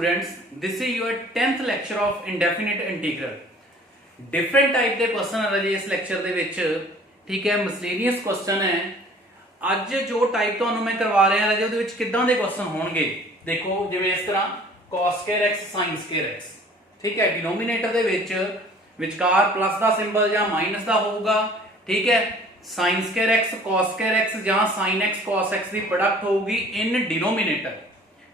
students, this is your 10th lecture of indefinite integral. Different type के question है जी इस lecture ਦੇ ਵਿੱਚ ठीक है। ਮਿਸਲੇਨੀਅਸ क्वेश्चन है। ਅੱਜ जो टाइप ਤੁਹਾਨੂੰ मैं करवा रहा ਹਾਂ ਜੀ ਉਹਦੇ ਵਿੱਚ ਕਿੱਦਾਂ ਦੇ क्वेश्चन ਹੋਣਗੇ। देखो ਜਿਵੇਂ ਇਸ ਤਰ੍ਹਾਂ cos square x sin square x ठीक है। डिनोमिनेटर ਦੇ ਵਿੱਚ ਵਿਚਕਾਰ ਪਲੱਸ ਦਾ ਸਿੰਬਲ ਜਾਂ ਮਾਈਨਸ ਦਾ ਹੋਊਗਾ ठीक है। sin square x cos square x ਜਾਂ sin x cos x ਦੀ ਪ੍ਰੋਡਕਟ ਹੋਊਗੀ ਇਨ ਡਿਨੋਮੀਨੇਟਰ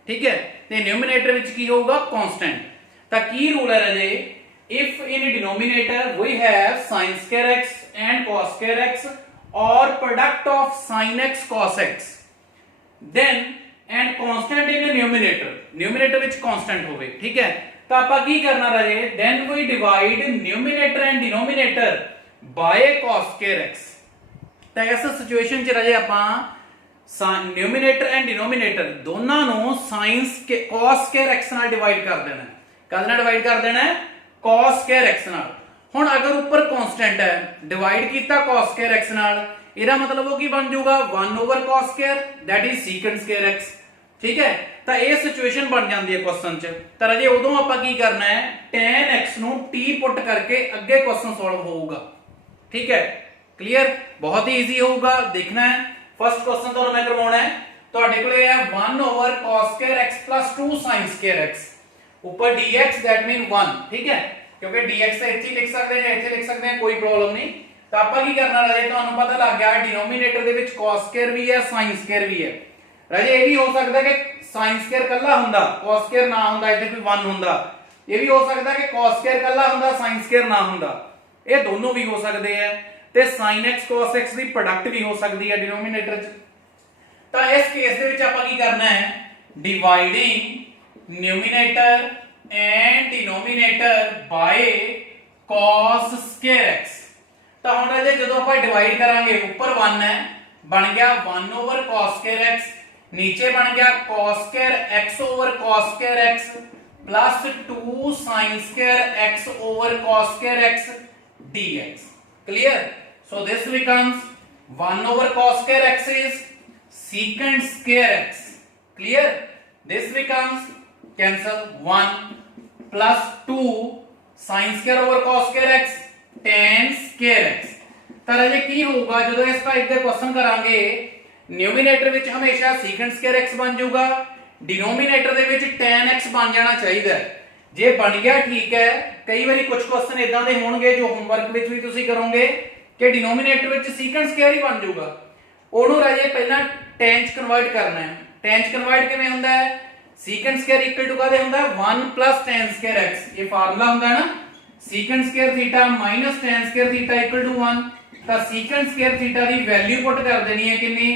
ठीक है। ਤੇ ਨਿਊਮੀਨੇਟਰ ਵਿੱਚ ਕੀ ਹੋਊਗਾ ਕਾਂਸਟੈਂਟ। ਤਾਂ ਕੀ ਰੂਲ ਹੈ ਰਾਜੇ, if in denominator we have sin square x and cos square x or product of sin x cos x then and constant in numerator ਵਿੱਚ constant ਹੋਵੇ ठीक है। ਤਾਂ ਆਪਾਂ ਕੀ ਕਰਨਾ ਰਾਜੇ, then we divide numerator and denominator by cos square x। ਤਾਂ ਇਸ ਸਿਚੁਏਸ਼ਨ 'ਚ ਰਾਜੇ ਆਪਾਂ numerator and denominator ਦੋਨਾਂ ਨੂੰ sin cos square x ਨਾਲ ਡਿਵਾਈਡ ਕਰ ਦੇਣਾ। ਕਦ ਨਾਲ ਡਿਵਾਈਡ ਕਰ ਦੇਣਾ? cos square x ਨਾਲ। ਹੁਣ ਅਗਰ ਉੱਪਰ ਕਾਂਸਟੈਂਟ ਹੈ ਡਿਵਾਈਡ ਕੀਤਾ cos square x ਨਾਲ, ਇਹਦਾ ਮਤਲਬ ਉਹ ਕੀ ਬਣ ਜਾਊਗਾ 1 over cos square that is secant square x ਠੀਕ ਹੈ। ਤਾਂ ਇਹ ਸਿਚੁਏਸ਼ਨ ਬਣ ਜਾਂਦੀ ਹੈ ਕੁਐਸਚਨ 'ਚ। ਤਾਂ ਰਾਜੇ ਉਦੋਂ ਆਪਾਂ ਕੀ ਕਰਨਾ ਹੈ, tan x ਨੂੰ t ਪੁੱਟ ਕਰਕੇ ਅੱਗੇ ਕੁਐਸਚਨ ਸੋਲਵ ਹੋਊਗਾ ਠੀਕ ਹੈ। ਕਲੀਅਰ, ਬਹੁਤ ਹੀ ਈਜ਼ੀ ਹੋਊਗਾ। ਦੇਖਣਾ ਹੈ ਫਸਟ ਕੁਐਸਚਨ ਤੁਹਾਨੂੰ ਮੈਂ ਕਰਵਾਉਣਾ ਹੈ। ਤੁਹਾਡੇ ਕੋਲੇ ਹੈ 1 over cos square x plus 2 sin square x ऊपर dx that mean 1 ठीक है, क्योंकि dx ਤਾਂ ਇੱਥੇ ਲਿਖ ਸਕਦੇ ਜਾਂ ਇੱਥੇ ਲਿਖ ਸਕਦੇ ਹਾਂ, ਕੋਈ ਪ੍ਰੋਬਲਮ ਨਹੀਂ। ਤਾਂ ਆਪਾਂ ਕੀ ਕਰਨਾ ਰਾਜੇ, ਤੁਹਾਨੂੰ ਪਤਾ ਲੱਗ ਗਿਆ ਡਿਨੋਮੀਨੇਟਰ ਦੇ ਵਿੱਚ cos square ਵੀ ਹੈ sin square ਵੀ ਹੈ। ਰਾਜੇ ਇਹ ਵੀ ਹੋ ਸਕਦਾ ਕਿ sin square ਕੱਲਾ ਹੁੰਦਾ cos square ਨਾ ਹੁੰਦਾ, ਇੱਥੇ ਕੋਈ 1 ਹੁੰਦਾ। ਇਹ ਵੀ ਹੋ ਸਕਦਾ ਕਿ cos square ਕੱਲਾ ਹੁੰਦਾ sin square ਨਾ ਹੁੰਦਾ। ਇਹ ਦੋਨੋਂ ਵੀ ਹੋ ਸਕਦੇ ਆ। ਤੇ sin x cos x ਦੀ ਪ੍ਰੋਡਕਟ ਵੀ ਹੋ ਸਕਦੀ ਹੈ ਡਿਨੋਮੀਨੇਟਰ 'ਚ। ਤਾਂ ਇਸ ਕੇਸ ਦੇ ਵਿੱਚ ਆਪਾਂ ਕੀ ਕਰਨਾ ਹੈ, dividing numerator and denominator by cos square x। ਤਾਂ ਹੁਣ ਰਾਜੇ ਜਦੋਂ ਆਪਾਂ ਡਿਵਾਈਡ ਕਰਾਂਗੇ ਉੱਪਰ 1 ਹੈ ਬਣ ਗਿਆ 1 over cos square x, ਨੀਚੇ ਬਣ ਗਿਆ cos square x over cos square x plus 2 sin square x over cos square x dx। clear? So this becomes 1 over cos square x is secant square x। clear? This becomes cancel 1 plus 2 sin square over cos square x tan square x। ਤਾਂ ਰਾਜੇ ਕੀ ਹੋਊਗਾ ਜਦੋਂ ਇਸ type ਦੇ question ਕਰਾਂਗੇ, ਨਿਊਮੀਨੇਟਰ ਵਿੱਚ ਹਮੇਸ਼ਾ secant square x ਬਣ ਜਾਊਗਾ, ਡਿਨੋਮੀਨੇਟਰ ਦੇ ਵਿੱਚ tan x ਬਣ ਜਾਣਾ ਚਾਹੀਦਾ। ਜੇ ਬਣ ਗਿਆ ਠੀਕ ਹੈ। ਕਈ ਵਾਰੀ ਕੁਝ ਕੁਐਸਚਨ ਇਦਾਂ ਦੇ ਹੋਣਗੇ ਜੋ ਹੋਮਵਰਕ ਵਿੱਚ ਵੀ ਤੁਸੀਂ ਕਰੋਗੇ ਕਿ ਡਿਨੋਮੀਨੇਟਰ ਵਿੱਚ secant square ਹੀ ਬਣ ਜਾਊਗਾ। ਉਹਨੂੰ ਰਾਜੇ ਪਹਿਲਾਂ tan ਚ ਕਨਵਰਟ ਕਰਨਾ ਹੈ। tan ਚ ਕਨਵਰਟ ਕਿਵੇਂ ਹੁੰਦਾ ਹੈ, secant square equal to ਕਾਦੇ ਹੁੰਦਾ 1 plus tan square x। ਇਹ ਫਾਰਮੂਲਾ ਹੁੰਦਾ ਹੈ ਨਾ, secant square theta minus tan square theta equal to 1। ਤਾਂ secant square theta ਦੀ ਵੈਲਿਊ ਪੁੱਟ ਕਰ ਦੇਣੀ ਹੈ ਕਿੰਨੀ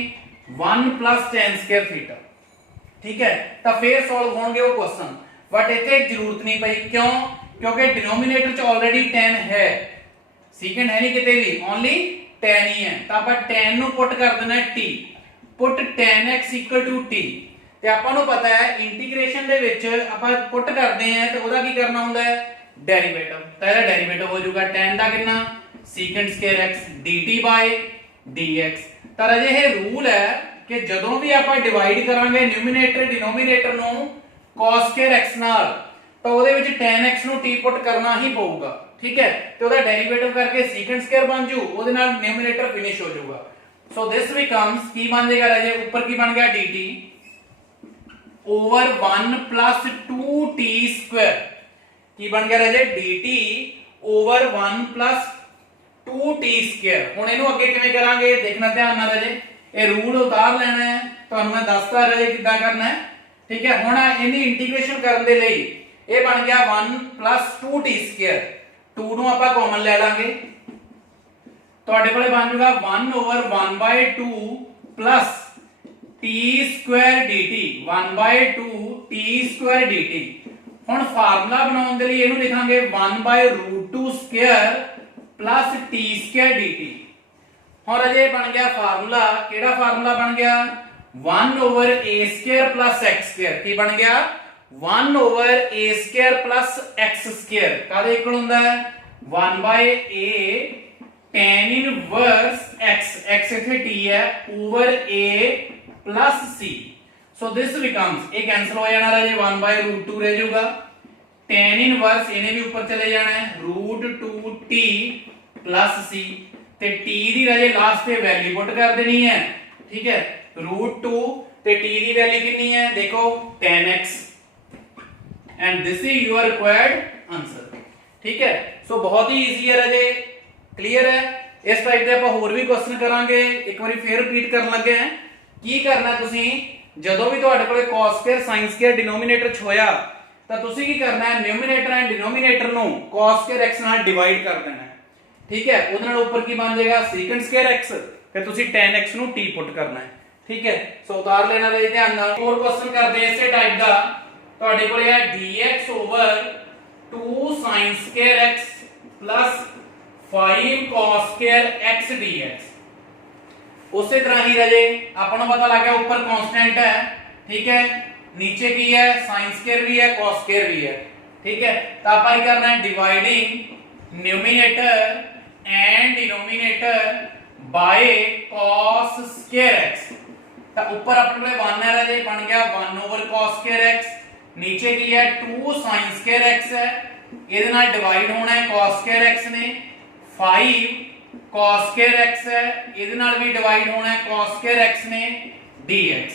1 plus tan square theta ਠੀਕ ਹੈ। ਤਾਂ ਫੇਰ ਸੋਲਵ ਹੋਣਗੇ ਉਹ ਕੁਐਸਚਨ। ਬਟ ਇੱਥੇ ਜ਼ਰੂਰਤ ਨਹੀਂ ਪਈ, ਕਿਉਂ? ਕਿਉਂਕਿ ਡਿਨੋਮੀਨੇਟਰ ਚ ਆਲਰੇਡੀ tan ਹੈ, secant ਹੈ ਨਹੀਂ ਕਿਤੇ ਵੀ, ਓਨਲੀ tan ਹੀ ਹੈ। ਤਾਂ ਆਪਾਂ tan ਨੂੰ ਪੁੱਟ ਕਰ ਦੇਣਾ ਹੈ t, put tan x equal to t। ਤੇ ਆਪਾਂ ਨੂੰ ਪਤਾ ਹੈ ਇੰਟੀਗ੍ਰੇਸ਼ਨ ਦੇ ਵਿੱਚ ਆਪਾਂ ਪੁੱਟ ਕਰਦੇ ਆ ਤੇ ਉਹਦਾ ਕੀ ਕਰਨਾ ਹੁੰਦਾ ਹੈ, ਡੈਰੀਵੇਟਿਵ। ਤਾਂ ਇਹਦਾ ਡੈਰੀਵੇਟਿਵ ਹੋ ਜਾਊਗਾ tan ਦਾ ਕਿੰਨਾ secant square x dt by dx। ਤਾਂ ਰਾਜੇ ਇਹ ਰੂਲ ਹੈ ਕਿ ਜਦੋਂ ਵੀ ਆਪਾਂ ਡਿਵਾਈਡ ਕਰਾਂਗੇ ਨਿਊਮੀਨੇਟਰ ਡਿਨੋਮੀਨੇਟਰ ਨੂੰ cos square x ਨਾਲ, ਤਾਂ ਉਹਦੇ ਵਿੱਚ tan x ਨੂੰ t ਪੁੱਟ ਕਰਨਾ ਹੀ ਪਊਗਾ ਠੀਕ ਹੈ। ਤੇ ਉਹਦਾ ਡੈਰੀਵੇਟਿਵ ਕਰਕੇ secant square ਬਣ ਜੂ, ਉਹਦੇ ਨਾਲ ਨਿਊਮੀਨੇਟਰ ਫਿਨਿਸ਼ ਹੋ ਜਾਊਗਾ। ਸੋ ਦਿਸ ਬਿਕਮਸ ਕੀ ਬਣ ਜਾਏਗਾ ਰਾਜੇ, ਉੱਪਰ ਕੀ ਬਣ ਗਿਆ dt over 1 plus 2t square। ਕੀ ਬਣ ਗਿਆ ਰਾਜੇ dt over 1 plus 2t square। ਹੁਣ ਇਹਨੂੰ ਅੱਗੇ ਕਿਵੇਂ ਕਰਾਂਗੇ ਦੇਖਣਾ ਧਿਆਨ ਨਾਲ ਰਾਜੇ, ਇਹ ਰੂਲ ਉਤਾਰ ਲੈਣਾ ਹੈ, ਤੁਹਾਨੂੰ ਮੈਂ ਦੱਸਦਾ ਰਾਜੇ ਕਿੱਦਾਂ ਕਰਨਾ ਹੈ ਠੀਕ ਹੈ। ਹੁਣ ਇਹਦੀ ਇੰਟੀਗ੍ਰੇਸ਼ਨ ਕਰਨ ਦੇ ਲਈ ਇਹ ਬਣ ਗਿਆ 1 plus 2t square। 2 ਨੂੰ ਆਪਾਂ ਕਾਮਨ ਲੈ ਲਾਂਗੇ, ਤੁਹਾਡੇ ਕੋਲੇ ਬਣ ਜਾਊਗਾ 1 over 1 by 2 plus t square dt 1 by 2 t square dt। ਹੁਣ ਫਾਰਮੂਲਾ ਬਣਾਉਣ ਦੇ ਲਈ ਇਹਨੂੰ ਲਿਖਾਂਗੇ 1 by root 2 square plus t square dt। ਹੁਣ ਅਜੇ ਬਣ ਗਿਆ ਫਾਰਮੂਲਾ, ਕਿਹੜਾ ਫਾਰਮੂਲਾ ਬਣ ਗਿਆ 1 over a square plus x square। ਕੀ ਬਣ ਗਿਆ 1 over a square plus x square। ਕਾਹਦੇ ਇਕੁਅਲ ਹੁੰਦਾ ਹੈ 1 by a tan inverse x, x ਇੱਥੇ t ਹੈ over a plus c। So this becomes, ये कैंसिल हो जाना राजे, 1/√2 रह जाऊगा। tan इनवर्स इन्हें भी ऊपर चले जाना है, √2t प्लस c, ते t दी राजे लास्ट पे वैल्यू पुट कर देनी है, ठीक है। √2 ते t दी वैल्यू कितनी है देखो, tan x, and this is your required answer, ठीक है। सो बहुत ही इजी है राजे, क्लियर है। इस टाइप के ਆਪਾਂ ਹੋਰ ਵੀ क्वेश्चन ਕਰਾਂਗੇ। ਇੱਕ ਵਾਰੀ ਫੇਰ ਰਿਪੀਟ ਕਰਨ ਲੱਗੇ ਹਾਂ। ਕੀ ਕਰਨਾ ਤੁਸੀਂ, ਜਦੋਂ ਵੀ ਤੁਹਾਡੇ ਕੋਲੇ cos square sin square denominator ਚ ਹੋਇਆ ਤਾਂ ਤੁਸੀਂ ਕੀ ਕਰਨਾ ਹੈ, ਨਿਊਮੀਨੇਟਰ ਐਂਡ ਡਿਨੋਮੀਨੇਟਰ ਨੂੰ cos ਸਕੁਅਰ x ਨਾਲ ਡਿਵਾਈਡ ਕਰ ਦੇਣਾ ਹੈ, ਠੀਕ ਹੈ। ਉਹਦੇ ਨਾਲ ਉੱਪਰ ਕੀ ਬਣ ਜਾਏਗਾ, secant ਸਕੁਅਰ x, ਫਿਰ ਤੁਸੀਂ tan x ਨੂੰ t ਪੁੱਟ ਕਰਨਾ ਹੈ, ਠੀਕ ਹੈ। ਸੋ ਉਤਾਰ ਲੈਣਾ ਰਾਜੇ ਧਿਆਨ ਨਾਲ। ਹੋਰ ਕੁਐਸਚਨ ਕਰਦੇ ਇਸੇ ਟਾਈਪ ਦਾ, ਤੁਹਾਡੇ ਕੋਲੇ ਹੈ dx over 2 sin square x plus 5 cos square x dx। ਉਸੇ ਤਰ੍ਹਾਂ ਹੀ ਰਾਜੇ ਆਪਾਂ ਨੂੰ ਪਤਾ ਲੱਗ ਗਿਆ ਉੱਪਰ ਕਾਂਸਟੈਂਟ ਹੈ, ਠੀਕ ਹੈ, नीचे की है sin स्क्वायर भी है cos स्क्वायर भी है, ठीक है। तो आप ही करना है dividing numerator and denominator by cos square x। तो ऊपर अपने को 1 है राजे, बन गया 1 ओवर cos स्क्वायर x, नीचे की है 2 sin स्क्वायर x है, ਇਹਦੇ ਨਾਲ ਡਿਵਾਈਡ ਹੋਣਾ ਹੈ cos स्क्वायर x ने, 5 cos स्क्वायर x है, ਇਹਦੇ ਨਾਲ ਵੀ ਡਿਵਾਈਡ ਹੋਣਾ ਹੈ cos स्क्वायर x ने dx।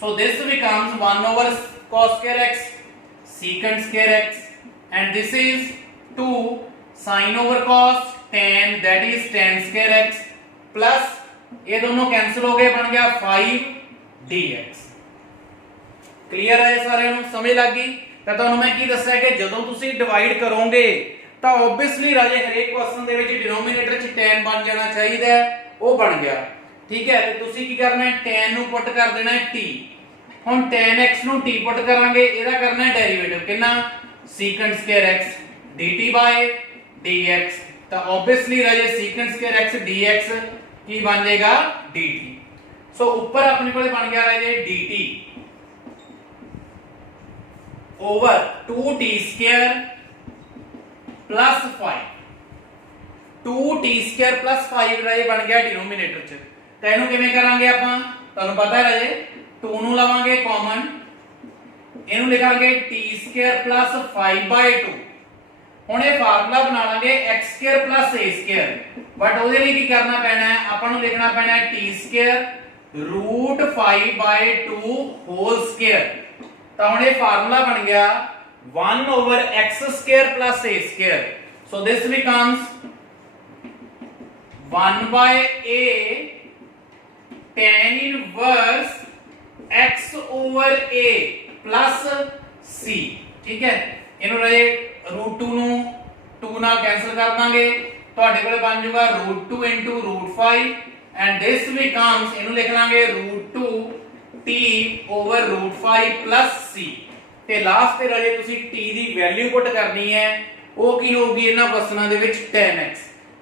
So this becomes 1 over cos square x secant square x, and this is 2 sin over cos tan, that is tan square x, plus ये दोनों cancel हो गए, बन गया 5 dx। क्लियर है सारे ਨੂੰ ਸਮਝ ਲੱਗ ਗਈ। ਤਾਂ ਤੁਹਾਨੂੰ ਮੈਂ ਕੀ ਦੱਸਿਆ ਕਿ ਜਦੋਂ ਤੁਸੀਂ ਡਿਵਾਈਡ ਕਰੋਗੇ ਤਾਂ ਆਬਵੀਅਸਲੀ ਰਾਜੇ ਹਰੇਕ ਕੁਐਸਚਨ ਦੇ ਵਿੱਚ ਡਿਨੋਮੀਨੇਟਰ ਚ tan ਬਣ ਜਾਣਾ ਚਾਹੀਦਾ, ਉਹ ਬਣ ਗਿਆ, ਠੀਕ ਹੈ। ਤੇ ਤੁਸੀਂ ਕੀ ਕਰਨਾ ਹੈ, tan ਨੂੰ ਪੁੱਟ ਕਰ ਦੇਣਾ ਹੈ t। ਹੁਣ tan x ਨੂੰ t ਪੁੱਟ ਕਰਾਂਗੇ, ਇਹਦਾ ਕਰਨਾ ਹੈ ਡੈਰੀਵੇਟਿਵ, ਕਿੰਨਾ, secant square x dt by dx। ਤਾਂ ਆਬਵੀਅਸਲੀ ਰਾਜੇ secant square x dx ਕੀ ਬਣ ਜਾਏਗਾ, dt। ਸੋ ਉੱਪਰ ਆਪਣੇ ਕੋਲੇ ਬਣ ਗਿਆ ਰਾਜੇ dt over 2t square plus 5, 2t square plus 5 ਰਾਜੇ ਬਣ ਗਿਆ ਡਿਨੋਮੀਨੇਟਰ ਚ। ਤਾਂ ਇਹਨੂੰ ਕਿਵੇਂ ਕਰਾਂਗੇ ਆਪਾਂ, ਤੁਹਾਨੂੰ ਪਤਾ ਹੈ ਰਾਜੇ 2 ਨੂੰ ਲਵਾਂਗੇ ਕਾਮਨ, ਇਹਨੂੰ ਲਿਖਾਂਗੇ t square plus 5/2। ਹੁਣ ਇਹ ਫਾਰਮੂਲਾ ਬਣਾ ਲਾਂਗੇ x square plus a square, but ਉਹਦੇ ਲਈ ਕੀ ਕਰਨਾ ਪੈਣਾ ਹੈ, ਆਪਾਂ ਨੂੰ ਲਿਖਣਾ ਪੈਣਾ ਹੈ t square √5/2 whole square। ਤਾਂ ਹੁਣ ਇਹ ਫਾਰਮੂਲਾ ਬਣ ਗਿਆ 1 over x square plus a square। so this becomes 1/a tan inverse x over a plus c, ठीक है। ਇਹਨੂੰ ਰਾਜੇ √2 ਨੂੰ 2 ਨਾਲ ਕੈਨਸਲ ਕਰ ਦਾਂਗੇ, ਤੁਹਾਡੇ ਕੋਲੇ ਬਣ ਜਾਊਗਾ √2 into √5, and this becomes, ਇਹਨੂੰ ਲਿਖ ਲਾਂਗੇ √2 t over √5 plus c। ਤੇ ਲਾਸਟ ਤੇ ਰਾਜੇ ਤੁਸੀਂ t ਦੀ ਵੈਲਿਊ ਪੁੱਟ ਕਰਨੀ ਹੈ, ਉਹ ਕੀ ਹੋਊਗੀ ਇਹਨਾਂ ਕੁਐਸਚਨਾਂ ਦੇ ਵਿੱਚ, tan x,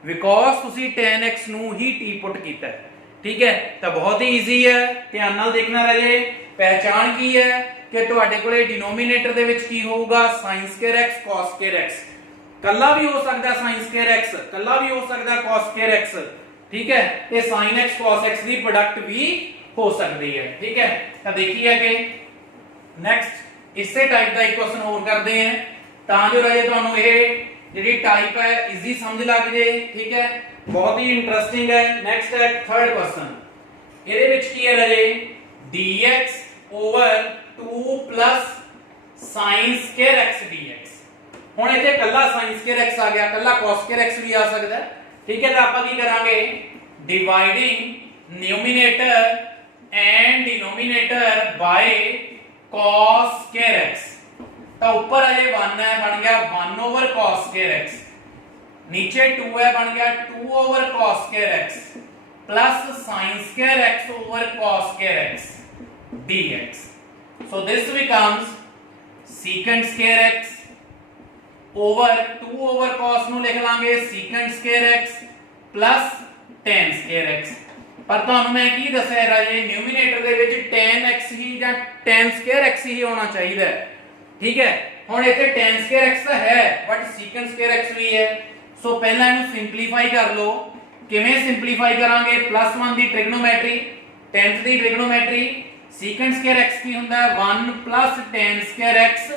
ਬਿਕੋਜ਼ ਤੁਸੀਂ tan x ਨੂੰ ਹੀ t ਪੁੱਟ ਕੀਤਾ ਹੈ, ਠੀਕ ਹੈ। ਤਾਂ ਬਹੁਤ ਹੀ ਈਜ਼ੀ ਹੈ, ਧਿਆਨ ਨਾਲ ਦੇਖਣਾ ਰਾਜੇ। ਪਹਿਚਾਨ ਕੀ ਹੈ ਕਿ ਤੁਹਾਡੇ ਕੋਲੇ ਡਿਨੋਮੀਨੇਟਰ ਦੇ ਵਿੱਚ ਕੀ ਹੋਊਗਾ, sin square x cos square x, ਕੱਲਾ ਵੀ ਹੋ ਸਕਦਾ sin square x, ਕੱਲਾ ਵੀ ਹੋ ਸਕਦਾ cos square x, ਠੀਕ ਹੈ। ਤੇ sin x cos x ਦੀ ਪ੍ਰੋਡਕਟ ਵੀ ਹੋ ਸਕਦੀ ਹੈ, ਠੀਕ ਹੈ। ਤਾਂ ਦੇਖੀਏ ਕਿ ਨੈਕਸਟ ਇਸੇ ਟਾਈਪ ਦਾ ਇੱਕ ਕੁਐਸਚਨ ਹੋਰ ਕਰਦੇ ਹਾਂ, ਤਾਂ ਜੋ ਰਾਜੇ ਤੁਹਾਨੂੰ ਇਹ ਜਿਹੜੀ ਟਾਈਪ ਹੈ ਈਜ਼ੀ ਸਮਝ ਲੱਗ ਜੇ, ਠੀਕ ਹੈ। ਬਹੁਤ ਹੀ ਇੰਟਰਸਟਿੰਗ ਹੈ। ਨੈਕਸਟ ਹੈ ਥਰਡ ਕੁਐਸਚਨ, ਇਹਦੇ ਵਿੱਚ ਕੀ ਹੈ ਰਾਜੇ, dx over 2 plus sin square x dx। ਹੁਣ ਇੱਥੇ ਕੱਲਾ sin square x ਆ ਗਿਆ, ਕੱਲਾ cos square x ਵੀ ਆ ਸਕਦਾ, ਠੀਕ ਹੈ। ਤਾਂ ਆਪਾਂ ਕੀ ਕਰਾਂਗੇ, dividing numerator and denominator by cos square x। ਤਾਂ ਉੱਪਰ ਅਜੇ 1 ਹੈ, ਬਣ ਗਿਆ 1 over cos square x, नीचे 2 है, बन गया 2 over cos square x plus sin square x over cos square x dx। so this becomes secant square x over 2 over cos ਨੂੰ ਲਿਖ ਲਾਂਗੇ secant square x plus tan square x। ਪਰ ਤੁਹਾਨੂੰ ਮੈਂ ਕੀ ਦੱਸਿਆ ਰਾਜੇ, ਨਿਊਮੀਨੇਟਰ ਦੇ ਵਿੱਚ tan x ਹੀ ਜਾਂ tan square x ਹੀ ਹੋਣਾ ਚਾਹੀਦਾ ਹੈ, ਠੀਕ ਹੈ। ਹੁਣ ਇੱਥੇ tan square x ਤਾਂ ਹੈ ਬਟ secant square x ਵੀ ਹੈ। ਸੋ ਪਹਿਲਾਂ ਇਹਨੂੰ ਸਿੰਪਲੀਫਾਈ ਕਰ ਲਓ। ਕਿਵੇਂ ਸਿੰਪਲੀਫਾਈ ਕਰਾਂਗੇ, +1 ਦੀ ਟ੍ਰਿਗਨੋਮੈਟਰੀ, 10th ਦੀ ਟ੍ਰਿਗਨੋਮੈਟਰੀ ਸੀਕੈਂਟ ਸਕੁਅਰ x ਕੀ ਹੁੰਦਾ ਹੈ 1 plus tan square x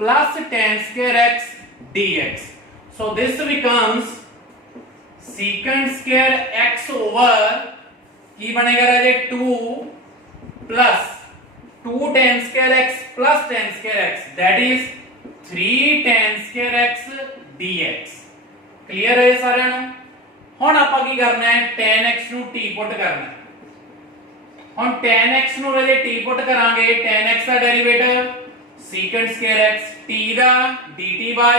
plus tan square x dx. So this becomes secant square x over की बनेगा राजे 2 plus 2 tan square x plus tan square x, that is 3 tan square x dx. Clear है सारे ਨੂੰ? ਹੁਣ ਆਪਾਂ ਕੀ ਕਰਨਾ ਹੈ tan x ਨੂੰ t ਪੁੱਟ ਕਰਨਾ ਹੈ। ਹੁਣ tan x ਨੂੰ ਰਾਜੇ t ਪੁੱਟ ਕਰਾਂਗੇ, tan x the derivative secant square x t the dt by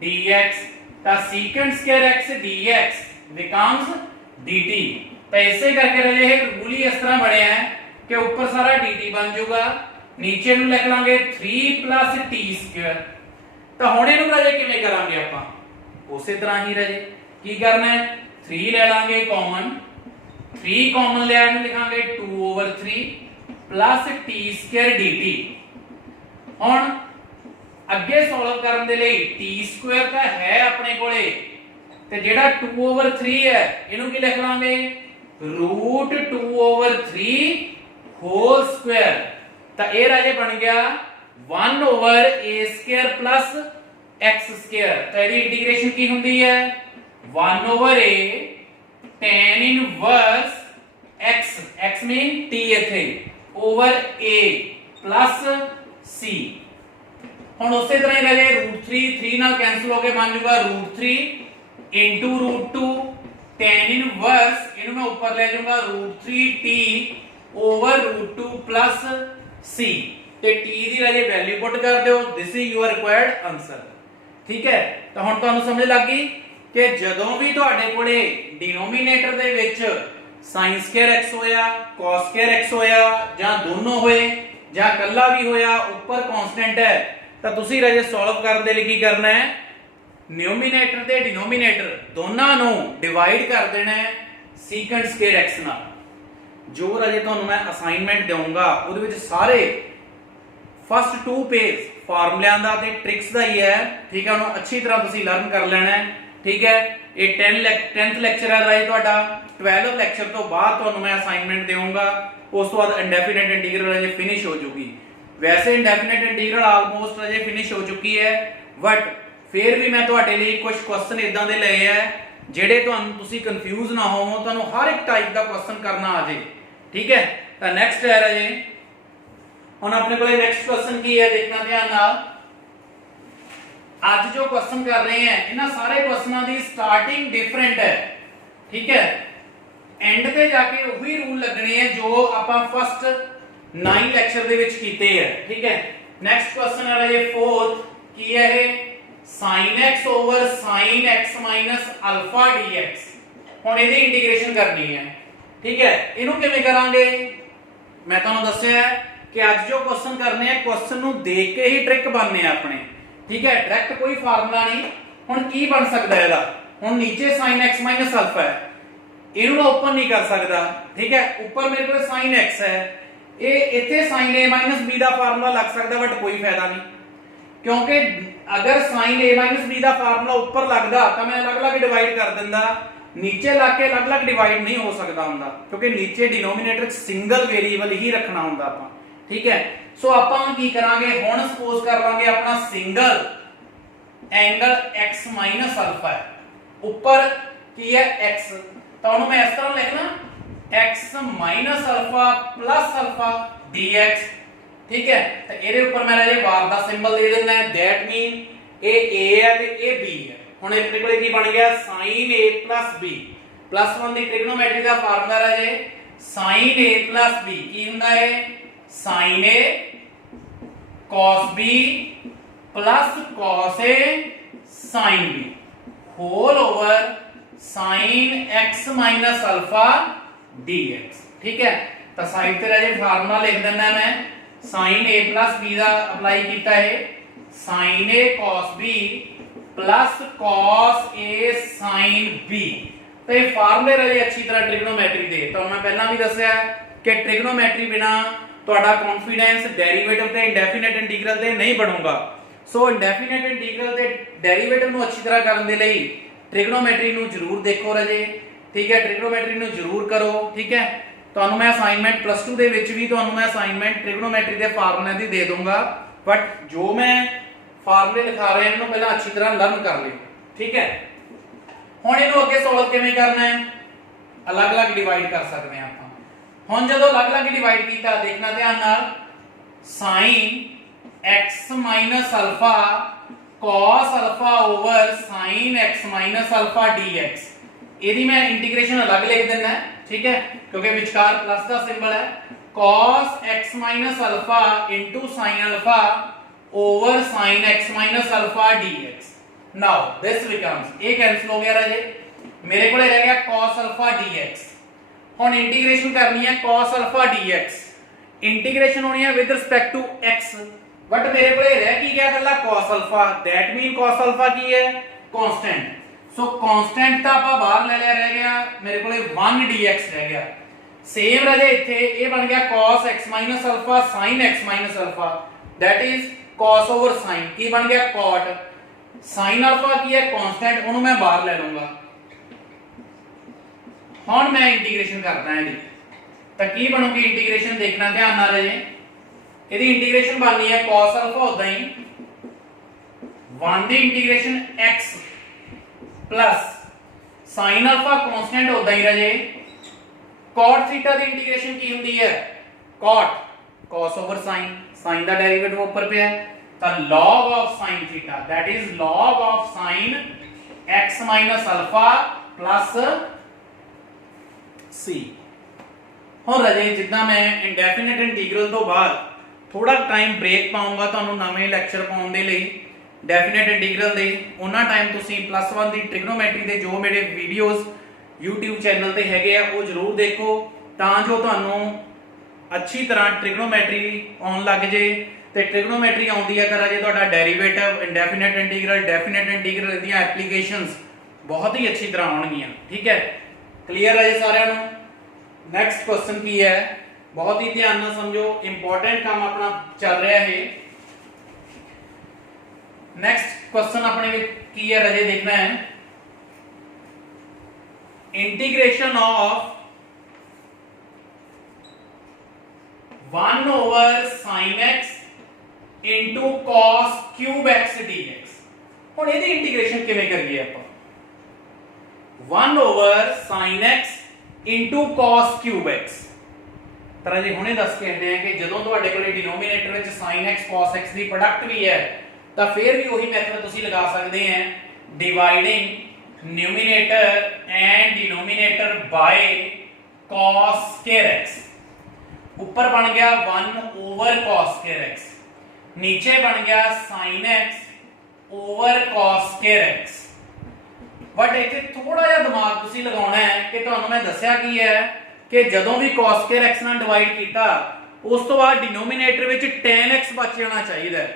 dx, ਤਾਂ secant square x dx becomes dt। तो ऐसे करके राजे ये रूल ही इस तरह बढ़िया है कि ऊपर सारा dt बन जाऊगा, नीचे ਨੂੰ लिख ਲਾਂਗੇ 3 plus t square। ਤਾਂ ਹੁਣ ਇਹਨੂੰ ਰਾਜੇ ਕਿਵੇਂ ਕਰਾਂਗੇ ਆਪਾਂ? ਉਸੇ ਤਰ੍ਹਾਂ ਹੀ ਰਾਜੇ ਕੀ ਕਰਨਾ ਹੈ 3 ਲੈ ਲਾਂਗੇ ਕਾਮਨ, 3 ਕਾਮਨ ਲਿਆ ਇਹਨੂੰ ਲਿਖਾਂਗੇ 2 over 3 plus t square dt। ਹੁਣ ਅੱਗੇ ਸੋਲਵ ਕਰਨ ਦੇ ਲਈ t square ਤਾਂ ਹੈ ਆਪਣੇ ਕੋਲੇ, ਤੇ ਜਿਹੜਾ 2 over 3 ਹੈ ਇਹਨੂੰ ਕੀ ਲਿਖ ਲਾਂਗੇ root 2 over 3 whole square। ਤਾਂ ਇਹ ਰਾਜੇ ਬਣ ਗਿਆ 1 over a square plus x square। ਤਾਂ ਇਹਦੀ ਇੰਟੀਗ੍ਰੇਸ਼ਨ ਕੀ ਹੁੰਦੀ ਹੈ 1 over a tan inverse x, x mean t ਇੱਥੇ over a plus c। ਹੁਣ ਉਸੇ ਤਰ੍ਹਾਂ ਹੀ ਰਾਜੇ √3 ਨਾਲ ਕੈਨਸਲ ਹੋ ਕੇ ਬਣ ਜਾਊਗਾ √3 into √2 tan inverse, ਇਹਨੂੰ ਮੈਂ ਉੱਪਰ ਲੈ ਜਾਊਂਗਾ √3t over √2 plus c, ਤੇ t ਦੀ ਰਾਜੇ ਵੈਲਿਊ ਪੁੱਟ ਕਰ ਦਿਓ। this is your required answer। ਠੀਕ ਹੈ, ਤਾਂ ਹੁਣ ਤੁਹਾਨੂੰ ਸਮਝ ਲੱਗ ਗਈ ਕਿ ਜਦੋਂ ਵੀ ਤੁਹਾਡੇ ਕੋਲੇ ਡਿਨੋਮੀਨੇਟਰ ਦੇ ਵਿੱਚ sin square x ਹੋਇਆ cos square x ਹੋਇਆ ਜਾਂ ਦੋਨੋਂ ਹੋਏ ਜਾਂ ਇਕੱਲਾ ਵੀ ਹੋਇਆ ਉੱਪਰ ਕਾਂਸਟੈਂਟ ਹੈ, ਤਾਂ ਤੁਸੀਂ ਰਾਜੇ ਸੋਲਵ ਕਰਨ ਦੇ ਲਈ ਕੀ ਕਰਨਾ ਹੈ ਨਿਊਮੀਨੇਟਰ ਤੇ ਡਿਨੋਮੀਨੇਟਰ ਦੋਨਾਂ ਨੂੰ ਡਿਵਾਈਡ ਕਰ ਦੇਣਾ ਹੈ secant square x ਨਾਲ। ਜੋ ਰਾਜੇ ਤੁਹਾਨੂੰ ਮੈਂ ਅਸਾਈਨਮੈਂਟ ਦੇਵਾਂਗਾ ਉਹਦੇ ਵਿੱਚ ਸਾਰੇ ਫਸਟ 2 ਪੇਜ ਫਾਰਮੂਲਿਆਂ ਦਾ ਤੇ ਟ੍ਰਿਕਸ ਦਾ ਹੀ ਹੈ। ਠੀਕ ਹੈ, ਉਹਨੂੰ ਅੱਛੀ ਤਰ੍ਹਾਂ ਤੁਸੀਂ ਲਰਨ ਕਰ ਲੈਣਾ ਹੈ। ਠੀਕ ਹੈ, ਇਹ 10th ਲੈਕਚਰ ਹੈ ਰਾਜੇ ਤੁਹਾਡਾ। 12th ਲੈਕਚਰ ਤੋਂ ਬਾਅਦ ਤੁਹਾਨੂੰ ਮੈਂ ਅਸਾਈਨਮੈਂਟ ਦੇਵਾਂਗਾ, ਉਸ ਤੋਂ ਬਾਅਦ ਇੰਡੈਫੀਨਿਟ ਇੰਟੀਗਰਲ ਰਾਜੇ ਫਿਨਿਸ਼ ਹੋ ਜੂਗੀ। ਵੈਸੇ ਇੰਡੈਫੀਨਿਟ ਇੰਟੀਗਰਲ ਆਲਮੋਸਟ ਰਾਜੇ ਫਿਨਿਸ਼ ਹੋ ਚੁੱਕੀ ਹੈ, ਬਟ ਫਿਰ ਵੀ ਮੈਂ ਤੁਹਾਡੇ ਲਈ ਕੁਝ ਕੁਐਸਚਨ ਇਦਾਂ ਦੇ ਲਏ ਆ ਜਿਹੜੇ ਤੁਹਾਨੂੰ ਤੁਸੀਂ ਕਨਫਿਊਜ਼ ਨਾ ਹੋਵੋ, ਤੁਹਾਨੂੰ ਹਰ ਇੱਕ ਟਾਈਪ ਦਾ ਕੁਐਸਚਨ ਕਰਨਾ ਆ ਜੇ। ਠੀਕ ਹੈ, ਤਾਂ ਨੈਕਸਟ ਹੈ ਰਾਜੇ ਹੁਣ ਆਪਣੇ ਕੋਲੇ ਨੈਕਸਟ ਕੁਐਸਚਨ ਕੀ ਹੈ ਦੇਖਣਾ ਧਿਆਨ ਨਾਲ। ਅੱਜ ਜੋ ਕੁਐਸਚਨ ਕਰ ਰਹੇ ਹਾਂ ਇਹਨਾਂ ਸਾਰੇ ਕੁਐਸਚਨਾਂ ਦੀ ਸਟਾਰਟਿੰਗ ਡਿਫਰੈਂਟ ਹੈ। ਠੀਕ ਹੈ, ਐਂਡ ਤੇ ਜਾ ਕੇ ਉਹੀ ਰੂਲ ਲੱਗਣੇ ਆ ਜੋ ਆਪਾਂ ਫਸਟ 9 ਲੈਕਚਰ ਦੇ ਵਿੱਚ ਕੀਤੇ ਹੈ। ਠੀਕ ਹੈ, ਨੈਕਸਟ ਕੁਐਸਚਨ ਹੈ ਰਾਜੇ 4th ਕੀ ਹੈ ਇਹ sin x over sin x minus alpha dx। ਹੁਣ ਇਹਦੀ ਇੰਟੀਗ੍ਰੇਸ਼ਨ ਕਰਨੀ ਹੈ। ਠੀਕ ਹੈ, ਇਹਨੂੰ ਕਿਵੇਂ ਕਰਾਂਗੇ ਮੈਂ ਤੁਹਾਨੂੰ ਦੱਸਿਆ ਕਿ ਅੱਜ ਜੋ ਕੁਐਸਚਨ ਕਰਨੇ ਆ ਕੁਐਸਚਨ ਨੂੰ ਦੇਖ ਕੇ ਹੀ ਟ੍ਰਿਕ ਬਣਨੇ ਆ ਆਪਣੇ। ਠੀਕ ਹੈ, ਡਾਇਰੈਕਟ ਕੋਈ ਫਾਰਮੂਲਾ ਨਹੀਂ। ਹੁਣ ਕੀ ਬਣ ਸਕਦਾ ਇਹਦਾ, ਹੁਣ ਨੀਚੇ sin x minus alpha ਹੈ, ਇਹਨੂੰ ਮੈਂ ਓਪਨ ਨਹੀਂ ਕਰ ਸਕਦਾ। ਠੀਕ ਹੈ, ਉੱਪਰ ਮੇਰੇ ਕੋਲ sin x ਹੈ, ਇਹ ਇੱਥੇ sin a minus b the formula ਲੱਗ ਸਕਦਾ, ਬਟ ਕੋਈ ਫਾਇਦਾ ਨਹੀਂ, ਕਿਉਂਕਿ अगर sin a minus b the formula ਉੱਪਰ ਲੱਗਦਾ ਤਾਂ ਮੈਂ ਅਲੱਗ-ਅਲੱਗ ਡਿਵਾਈਡ ਕਰ ਦਿੰਦਾ, ਨੀਚੇ ਲਾ ਕੇ ਅਲੱਗ-ਅਲੱਗ ਡਿਵਾਈਡ ਨਹੀਂ ਹੋ ਸਕਦਾ ਹੁੰਦਾ, ਕਿਉਂਕਿ ਨੀਚੇ ਡਿਨੋਮੀਨੇਟਰ ਚ ਸਿੰਗਲ ਵੇਰੀਏਬਲ ਹੀ ਰੱਖਣਾ ਹੁੰਦਾ ਆਪਾਂ। ਠੀਕ ਹੈ, ਸੋ ਆਪਾਂ ਕੀ ਕਰਾਂਗੇ ਹੁਣ ਸਪੋਜ਼ ਕਰ ਲਾਂਗੇ ਆਪਣਾ single angle x minus alpha ਹੈ, ਉੱਪਰ ਕੀ ਹੈ x, ਤਾਂ ਉਹਨੂੰ ਮੈਂ ਇਸ ਤਰ੍ਹਾਂ ਲਿਖਣਾ x minus alpha plus alpha dx। ठीक है, तो ਇਹਦੇ ਉੱਪਰ ਮੈਂ ਰਾਜੇ ਵਾਰ ਦਾ ਸਿੰਬਲ ਦੇ ਦਿੰਦਾ ਹੈ, that mean ਇਹ a ਹੈ ਤੇ ਇਹ b ਹੈ। ਹੁਣ ਆਪਣੇ ਕੋਲੇ ਕੀ ਬਣ ਗਿਆ sin a plus b +1 the trigonometry the formula ਰਾਜੇ sin a plus b ਕੀ ਹੁੰਦਾ ਹੈ sin a cos b plus cos a sin b whole over sin x minus alpha dx। ठीक है, तो साइड ਤੇ ਰਾਜੇ ਫਾਰਮੂਲਾ ਲਿਖ ਦਿੰਦਾ ਮੈਂ sin a plus b the apply ਕੀਤਾ ਹੈ sin a cos b plus cos a sin b। ਤੇ ਇਹ ਫਾਰਮੂਲੇ ਰਾਜੇ ਅੱਛੀ ਤਰ੍ਹਾਂ ਟ੍ਰਿਗਨੋਮੈਟਰੀ ਦੇ ਤੁਹਾਨੂੰ ਮੈਂ ਪਹਿਲਾਂ ਵੀ ਦੱਸਿਆ ਕਿ ਟ੍ਰਿਗਨੋਮੈਟਰੀ ਬਿਨਾ ਤੁਹਾਡਾ ਕੌਨਫੀਡੈਂਸ ਡੈਰੀਵੇਟਿਵ ਤੇ ਇੰਡੈਫੀਨਿਟ ਇੰਟੀਗਰਲ ਤੇ ਨਹੀਂ ਬਣੂਗਾ। ਸੋ ਇੰਡੈਫੀਨਿਟ ਇੰਟੀਗਰਲ ਤੇ ਡੈਰੀਵੇਟਿਵ ਨੂੰ ਅੱਛੀ ਤਰ੍ਹਾਂ ਕਰਨ ਦੇ ਲਈ ਟ੍ਰਿਗਨੋਮੈਟਰੀ ਨੂੰ ਜ਼ਰੂਰ ਦੇਖੋ ਰਾਜੇ। ਠੀਕ ਹੈ, ਟ੍ਰਿਗਨੋਮੈਟਰੀ ਨੂੰ ਜ਼ਰੂਰ ਕਰੋ। ਠੀਕ ਹੈ, ਤੁਹਾਨੂੰ ਮੈਂ ਅਸਾਈਨਮੈਂਟ ਪਲੱਸ 2 ਦੇ ਵਿੱਚ ਵੀ ਤੁਹਾਨੂੰ ਮੈਂ ਅਸਾਈਨਮੈਂਟ ਟ੍ਰਿਗਨੋਮੈਟਰੀ ਦੇ ਫਾਰਮੂਲਿਆਂ ਦੀ ਦੇ ਦੂੰਗਾ, ਬਟ ਜੋ ਮੈਂ ਫਾਰਮੂਲੇ ਲਿਖਾ ਰਿਹਾ ਇਹਨੂੰ ਪਹਿਲਾਂ ਅੱਛੀ ਤਰ੍ਹਾਂ ਲਰਨ ਕਰ ਲਿਓ। ਠੀਕ ਹੈ, ਹੁਣ ਇਹਨੂੰ ਅੱਗੇ ਸੋਲਵ ਕਿਵੇਂ ਕਰਨਾ ਹੈ, ਅਲੱਗ-ਅਲੱਗ ਡਿਵਾਈਡ ਕਰ ਸਕਦੇ ਹਾਂ ਆਪਾਂ। ਹੁਣ ਜਦੋਂ ਅਲੱਗ-ਅਲੱਗ ਡਿਵਾਈਡ ਕੀਤਾ, ਦੇਖਣਾ ਧਿਆਨ ਨਾਲ, sin x minus alpha cos alpha over sin x minus alpha dx, ਇਹਦੀ ਮੈਂ ਇੰਟੀਗ੍ਰੇਸ਼ਨ ਅਲੱਗ ਲਿਖ ਦਿੰਦਾ, ਠੀਕ ਹੈ, ਕਿਉਂਕਿ ਵਿਚਕਾਰ ਪਲੱਸ ਦਾ ਸਿੰਬਲ ਹੈ। cos x minus alpha into sin alpha over sin x minus alpha dx। now this becomes, ਇਹ ਕੈਨਸਲ ਹੋ ਗਿਆ ਰਾਜੇ, ਮੇਰੇ ਕੋਲੇ ਰਹਿ ਗਿਆ cos alpha dx। ਹੁਣ ਇੰਟੀਗ੍ਰੇਸ਼ਨ ਕਰਨੀ ਹੈ cos alpha dx, ਇੰਟੀਗ੍ਰੇਸ਼ਨ ਹੋਣੀ ਹੈ with respect to x, but ਮੇਰੇ ਕੋਲੇ ਰਹਿ ਕੀ ਗਿਆ ਗੱਲਾਂ cos alpha, that mean cos alpha ਕੀ ਹੈ, ਕਾਂਸਟੈਂਟ। ਸੋ ਕਾਂਸਟੈਂਟ ਤਾਂ ਆਪਾਂ ਬਾਹਰ ਲੈ ਲਿਆ, ਰਹਿ ਗਿਆ ਮੇਰੇ ਕੋਲੇ 1 dx ਰਹਿ ਗਿਆ। ਸੇਮ ਰਾਜੇ ਇੱਥੇ ਇਹ ਬਣ ਗਿਆ cos x minus alpha sin x minus alpha, that is cos over sin, ਕੀ ਬਣ ਗਿਆ cot। sin alpha ਕੀ ਹੈ, ਕਾਂਸਟੈਂਟ, ਉਹਨੂੰ ਮੈਂ ਬਾਹਰ ਲੈ ਲੂੰਗਾ। ਹੁਣ ਮੈਂ ਇੰਟੀਗ੍ਰੇਸ਼ਨ ਕਰਦਾ ਇਹਦੀ, ਤਾਂ ਕੀ ਬਣੂਗੀ ਇੰਟੀਗ੍ਰੇਸ਼ਨ, ਦੇਖਣਾ ਧਿਆਨ ਨਾਲ ਰਾਜੇ। ਇਹਦੀ ਇੰਟੀਗ੍ਰੇਸ਼ਨ ਬਣਨੀ ਹੈ cos alpha ਉਦਾਂ ਹੀ 1 ਦੀ integration x plus sin alpha constant होता ही रहे, cot थीटा ਦੀ ਇੰਟੀਗ੍ਰੇਸ਼ਨ ਕੀ ਹੁੰਦੀ ਹੈ, cot cos over sin, sin ਦਾ ਡੈਰੀਵੇਟਿਵ ਉੱਪਰ ਪਿਆ ਹੈ, ਤਾਂ log of sin theta, that is log of sin x minus alpha plus c। ਹੁਣ ਰਾਜੇ ਜਿੱਦਾਂ ਮੈਂ ਇੰਡੈਫੀਨਿਟ ਇੰਟੀਗਰਲ ਤੋਂ ਬਾਅਦ ਥੋੜਾ ਟਾਈਮ ਬ੍ਰੇਕ ਪਾਉਂਗਾ ਤੁਹਾਨੂੰ ਨਵੇਂ ਲੈਕਚਰ ਪਾਉਣ ਦੇ ਲਈ ਡੈਫੀਨਿਟ ਇੰਟੀਗਰਲ ਦੇ, ਉਹਨਾਂ ਟਾਈਮ ਤੁਸੀਂ +1 ਦੀ ਟ੍ਰਿਗਨੋਮੈਟਰੀ ਦੇ ਜੋ ਮੇਰੇ ਵੀਡੀਓਜ਼ YouTube ਚੈਨਲ ਤੇ ਹੈਗੇ ਆ ਉਹ ਜ਼ਰੂਰ ਦੇਖੋ, ਤਾਂ ਜੋ ਤੁਹਾਨੂੰ ਅੱਛੀ ਤਰ੍ਹਾਂ ਟ੍ਰਿਗਨੋਮੈਟਰੀ ਆਉਣ ਲੱਗ ਜੇ। ਤੇ ਟ੍ਰਿਗਨੋਮੈਟਰੀ ਆਉਂਦੀ ਹੈ ਤਾਂ ਜੇ ਤੁਹਾਡਾ derivative, indefinite integral, definite integral ਦੀਆਂ ਐਪਲੀਕੇਸ਼ਨਸ ਬਹੁਤ ਹੀ ਅੱਛੀ ਤਰ੍ਹਾਂ ਆਉਣਗੀਆਂ। ਠੀਕ ਹੈ, ਕਲੀਅਰ ਹੈ ਜੀ ਸਾਰਿਆਂ ਨੂੰ। ਨੈਕਸਟ ਕੁਐਸਚਨ ਕੀ ਹੈ, ਬਹੁਤ ਹੀ ਧਿਆਨ ਨਾਲ ਸਮਝੋ, ਇੰਪੋਰਟੈਂਟ ਕੰਮ ਆਪਣਾ ਚੱਲ ਰਿਹਾ ਹੈ। नेक्स्ट क्वेश्चन अपने की है राजे, देखना है integration of 1 over sin x into cos cube x dx। ਹੁਣ ਇਹਦੀ ਇੰਟੀਗ੍ਰੇਸ਼ਨ ਕਿਵੇਂ ਕਰੀਏ ਆਪਾਂ, 1 over sin x into cos cube x। ਤਾਂ ਰਾਜੇ ਹੁਣੇ ਦੱਸ ਕੇ ਹਟੇ ਆ ਕਿ ਜਦੋਂ ਤੁਹਾਡੇ ਕੋਲੇ ਡਿਨੋਮੀਨੇਟਰ ਵਿੱਚ sin x cos x ਦੀ ਪ੍ਰੋਡਕਟ ਵੀ ਹੈ ਤਾਂ ਫਿਰ ਵੀ ਉਹੀ ਮੈਥਡ ਤੁਸੀਂ ਲਗਾ ਸਕਦੇ ਆ, dividing numerator and denominator by cos square x। ऊपर बन गया 1 over cos square x, नीचे बन गया sin x over cos square x। But इथे थोड़ा जिहा दिमाग तुसी लगाउणा है कि तुहानू मैं दस्सिया की है कि जदों भी cos square x नाल डिवाइड कीता उस तो बाद डिनोमिनेटर विच tan x बच जाना चाहिए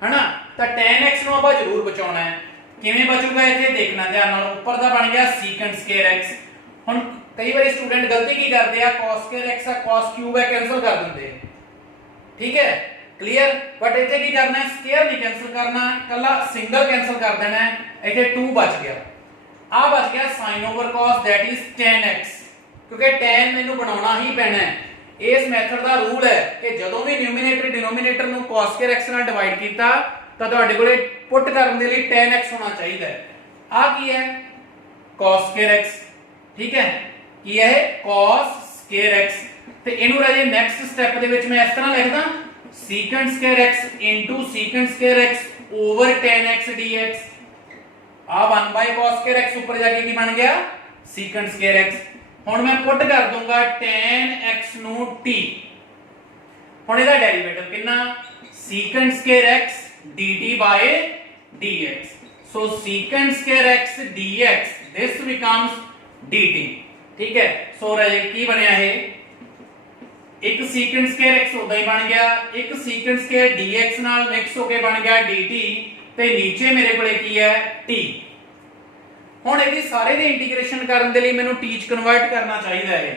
है ना, तो tan x नूं आपां जरूर बचाउणा है। किवें बचूगा इथे देखना ध्यान नाल, ऊपर दा बन गया secant square x। हुण कई बार स्टूडेंट गलती की करते हैं, cos square x है cos क्यूब है कैंसिल कर देंगे, ठीक है क्लियर। बट इथे की करना है, स्क्वायर नहीं कैंसिल करना, कला सिंगल कैंसिल कर देना है। इथे 2 बच गया, आ बच गया sin over cos that is tan x, क्योंकि tan मैनू बनाना ही पैना है। इस मेथड का रूल है कि जदों भी न्यूमिनेटर डिनोमिनेटर नू cos square x नाल डिवाइड कीता तां तुहाडे कोले पुट करन दे लई tan x होना चाहिए। आ की है cos square x, ठीक है, की है cos square x। ਤੇ ਇਹਨੂੰ ਰਾਜੇ ਨੈਕਸਟ ਸਟੈਪ ਦੇ ਵਿੱਚ ਮੈਂ ਇਸ ਤਰ੍ਹਾਂ ਲਿਖਦਾ secant square x into secant square x over tan x dx। ਆ 1 by cos square x ਉੱਪਰ ਜਾ ਕੇ ਕੀ ਬਣ ਗਿਆ secant square x। ਹੁਣ ਮੈਂ ਪੁੱਟ ਕਰ ਦੂੰਗਾ tan x ਨੂੰ t। ਹੁਣ ਇਹਦਾ ਡੈਰੀਵੇਟਿਵ ਕਿੰਨਾ, secant square x dt by dx। so secant square x dx this becomes dt, ठीक है। सो राजे की बनया है, एक secant square x उदा ही बन गया, एक secant square dx नाल मिक्स होके बन गया dt, ते नीचे मेरे कोले की है t। हुण इहदी सारे दी इंटीग्रेशन करन दे लई मैनू t च कन्वर्ट करना चाहिए है,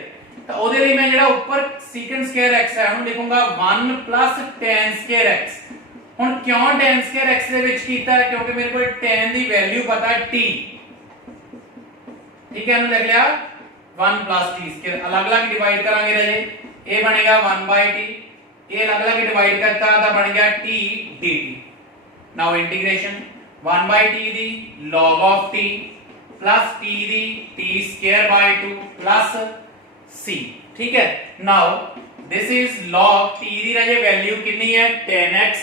तो ओहदे लई मैं जिहड़ा ऊपर secant square x है उहनू लिखूंगा 1 plus tan square x। हुण क्यों tan square x दे विच कीता है, क्योंकि मेरे कोल tan दी वैल्यू पता है t, ठीक है, इहनू लिख लिया 1 प्लस टी स्क्वायर अलग अलग डिवाइड करांगे राजे ये बनेगा 1 बाय टी ये अलग अलग डिवाइड करता तो बन गया t dt now integration 1 by t दी log of t plus t दी t square by 2 plus c ठीक है now this is log t दी राजे वैल्यू कितनी है 10x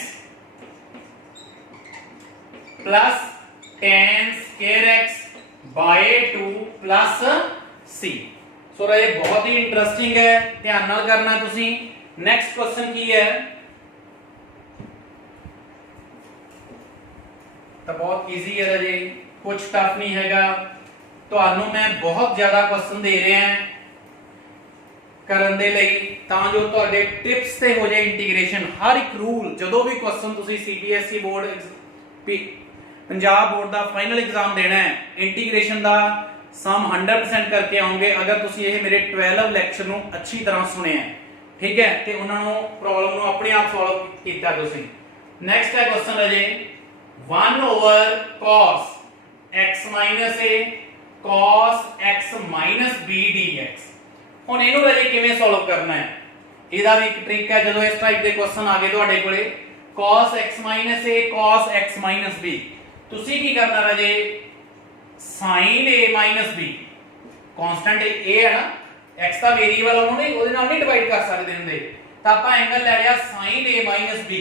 plus tan square x by 2 plus c so राजे बहुत ही इंटरेस्टिंग है ध्यान नाल करना तुसी नेक्स्ट क्वेश्चन की है तो बहुत इजी है राजे कुछ टफ नहीं हैगा ਤੁਹਾਨੂੰ मैं बहुत ज्यादा क्वेश्चन दे रहे हैं ਕਰਨ ਦੇ ਲਈ ਤਾਂ ਜੋ ਤੁਹਾਡੇ ਟਿਪਸ ਤੇ ਹੋ ਜਾਏ ਇੰਟੀਗ੍ਰੇਸ਼ਨ ਹਰ ਇੱਕ ਰੂਲ ਜਦੋਂ ਵੀ ਕੁਐਸਚਨ ਤੁਸੀਂ ਸੀਬੀਐਸਈ ਬੋਰਡ ਪੰਜਾਬ ਬੋਰਡ ਦਾ ਫਾਈਨਲ ਐਗਜ਼ਾਮ ਦੇਣਾ ਹੈ ਇੰਟੀਗ੍ਰੇਸ਼ਨ ਦਾ ਸਮ 100% ਕਰਕੇ ਆਉਂਗੇ ਅਗਰ ਤੁਸੀਂ ਇਹ ਮੇਰੇ 12 ਲੈਕਚਰ ਨੂੰ ਅੱਛੀ ਤਰ੍ਹਾਂ ਸੁਣਿਆ ਠੀਕ ਹੈ ਤੇ ਉਹਨਾਂ ਨੂੰ ਪ੍ਰੋਬਲਮ ਨੂੰ ਆਪਣੇ ਆਪ ਸੋਲਵ ਕੀਤਾ ਤੁਸੀਂ ਨੈਕਸਟ ਹੈ ਕੁਐਸਚਨ ਹੈ ਜੀ 1 over cos x a cos x b dx ਹੁਣ ਇਹਨੂੰ ਰਾਜੇ ਕਿਵੇਂ ਸੋਲਵ ਕਰਨਾ ਹੈ ਇਹਦਾ ਵੀ ਇੱਕ ਟ੍ਰਿਕ ਹੈ ਜਦੋਂ ਇਸ ਟਾਈਪ ਦੇ ਕੁਐਸਚਨ ਆ ਗਏ ਤੁਹਾਡੇ ਕੋਲੇ cos x a cos x b ਤੁਸੀਂ ਕੀ ਕਰਨਾ ਰਾਜੇ sin a b constant a ਹੈ ਨਾ x ਦਾ ਵੇਰੀਏਬਲ ਉਹਦੇ ਨਾਲ ਨਹੀਂ ਡਿਵਾਈਡ ਕਰ ਸਕਦੇ ਹੁੰਦੇ ਤਾਂ ਆਪਾਂ ਐਂਗਲ ਲੈ ਲਿਆ sin a b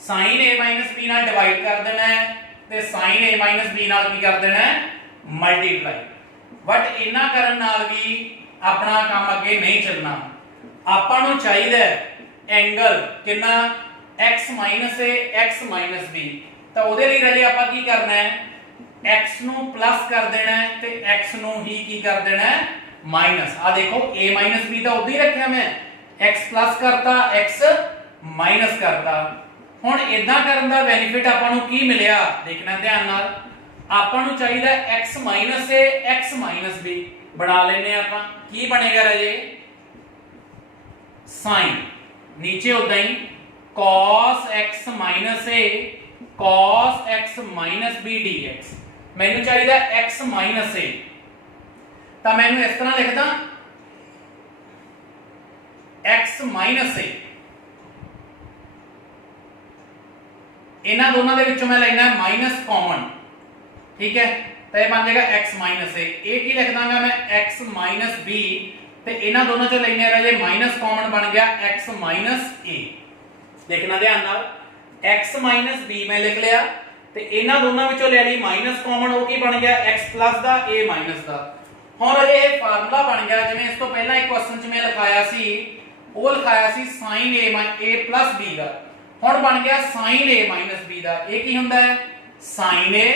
sin a b ਨਾਲ ਡਿਵਾਈਡ ਕਰ ਦੇਣਾ ਹੈ ਤੇ sin a b ਨਾਲ ਕੀ ਕਰ ਦੇਣਾ ਹੈ ਮਲਟੀਪਲਾਈ ਬਟ ਇਨਾ ਕਰਨ ਨਾਲ ਵੀ ਆਪਣਾ ਕੰਮ ਅੱਗੇ ਨਹੀਂ ਚੱਲਣਾ ਆਪਾਂ ਨੂੰ ਚਾਹੀਦਾ ਐਂਗਲ ਕਿੰਨਾ x a x b ਤਾਂ ਉਹਦੇ ਲਈ ਰਾਜੇ ਆਪਾਂ ਕੀ ਕਰਨਾ ਹੈ x ਨੂੰ ਪਲੱਸ ਕਰ ਦੇਣਾ ਹੈ ਤੇ x ਨੂੰ ਹੀ ਕੀ ਕਰ ਦੇਣਾ ਹੈ ਮਾਈਨਸ ਆ ਦੇਖੋ a b ਤਾਂ ਉਦਾਂ ਹੀ ਰੱਖਿਆ ਮੈਂ x ਪਲੱਸ ਕਰਤਾ x ਮਾਈਨਸ ਕਰਤਾ ਹੁਣ ਇਦਾਂ ਕਰਨ ਦਾ ਬੈਨੀਫਿਟ ਆਪਾਂ ਨੂੰ ਕੀ ਮਿਲਿਆ ਦੇਖਣਾ ਧਿਆਨ ਨਾਲ ਆਪਾਂ ਨੂੰ ਚਾਹੀਦਾ x a x b बना लेने ਆਪਾਂ ਕੀ ਬਣੇਗਾ ਰਾਜੇ sin नीचे उदा ही cos x a cos x b dx ਮੈਨੂੰ ਚਾਹੀਦਾ x a ਤਾਂ ਮੈਨੂੰ ਇਸ ਤਰ੍ਹਾਂ ਲਿਖਦਾ x a ਇਹਨਾਂ ਦੋਨਾਂ ਦੇ ਵਿੱਚੋਂ ਮੈਂ ਲੈਣਾ ਮਾਈਨਸ ਕਾਮਨ ਠੀਕ ਹੈ ਤਾਂ ਇਹ ਬਣ ਜਾਏਗਾ x a ਇਹ ਕੀ ਲਿਖ ਦਾਂਗਾ ਮੈਂ x b ਤੇ ਇਹਨਾਂ ਦੋਨਾਂ ਚੋਂ ਲੈਣੇ ਆ ਰਾਜੇ ਮਾਈਨਸ ਕਾਮਨ ਬਣ ਗਿਆ x a ਦੇਖਣਾ ਧਿਆਨ ਨਾਲ x b ਮੈਂ ਲਿਖ ਲਿਆ ਤੇ ਇਹਨਾਂ ਦੋਨਾਂ ਵਿੱਚੋਂ ਲੈ ਲਈ ਮਾਈਨਸ ਕਾਮਨ ਉਹ ਕੀ ਬਣ ਗਿਆ x ਦਾ a ਮਾਈਨਸ ਦਾ ਹੁਣ ਰਾਜੇ ਇਹ ਫਾਰਮੂਲਾ ਬਣ ਗਿਆ ਜਿਵੇਂ ਇਸ ਤੋਂ ਪਹਿਲਾਂ ਇੱਕ ਕੁਐਸਚਨ 'ਚ ਮੈਂ ਲਿਖਾਇਆ ਸੀ ਉਹ ਲਿਖਾਇਆ ਸੀ sin a b ਦਾ ਹੁਣ ਬਣ ਗਿਆ sin a b ਦਾ ਇਹ ਕੀ ਹੁੰਦਾ ਹੈ sin a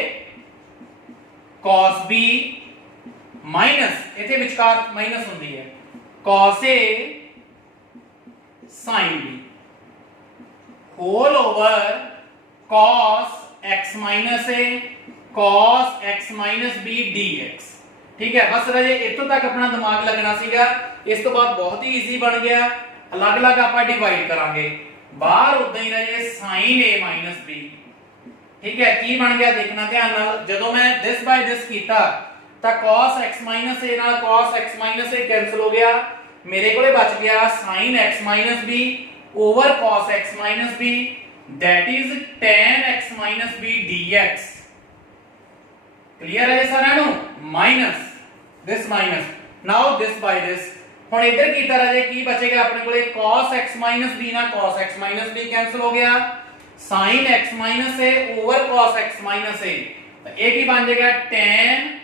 cos b minus इथे विचकार माइनस होती है cos a sin b whole over cos x a cos x b dx ठीक है बस राजे इतों तक अपना दिमाग लगना सीगा इस तो बाद बहुत ही इजी बन गया अलग अलग आप डिवाइड करांगे बाहर उदा ही राजे sin a b ठीक है की बन गया देखना ध्यान नाल जदों मैं दिस बाय दिस कीता ता cos x a नाल cos x a कैंसिल हो गया मेरे कोले बच गया sin x b over cos x b that is tan x b dx clear है सारा नु minus this minus now this by this हुन इधर कीता राजे की बचेगा अपने कोले cos x b ना cos x b कैंसिल हो गया sin x a over cos x a तो ये की बन जाएगा tan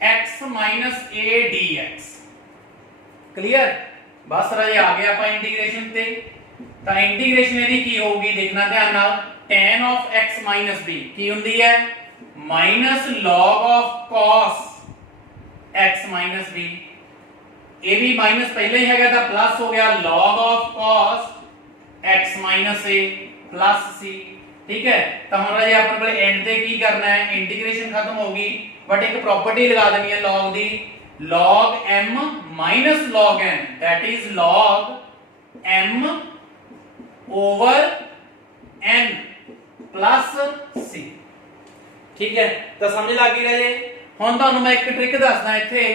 x a dx clear बस राजे आ गया अपन इंटीग्रेशन पे तो इंटीग्रेशन यदि की होगी देखना ध्यान नाल tan of x b की हुंदी है minus log of cos x b ये भी माइनस पहले ही हैगा था प्लस हो गया log of cos x a plus c ठीक है तो हम राजे अपन कोले एंड ते की करना है इंटीग्रेशन खत्म होगी बट एक प्रॉपर्टी लगा देनी है log the log m minus log n that is log m over n plus c ठीक है तो समझ लग गई राजे हुण तुहानू मैं एक ट्रिक दसदा इत्थे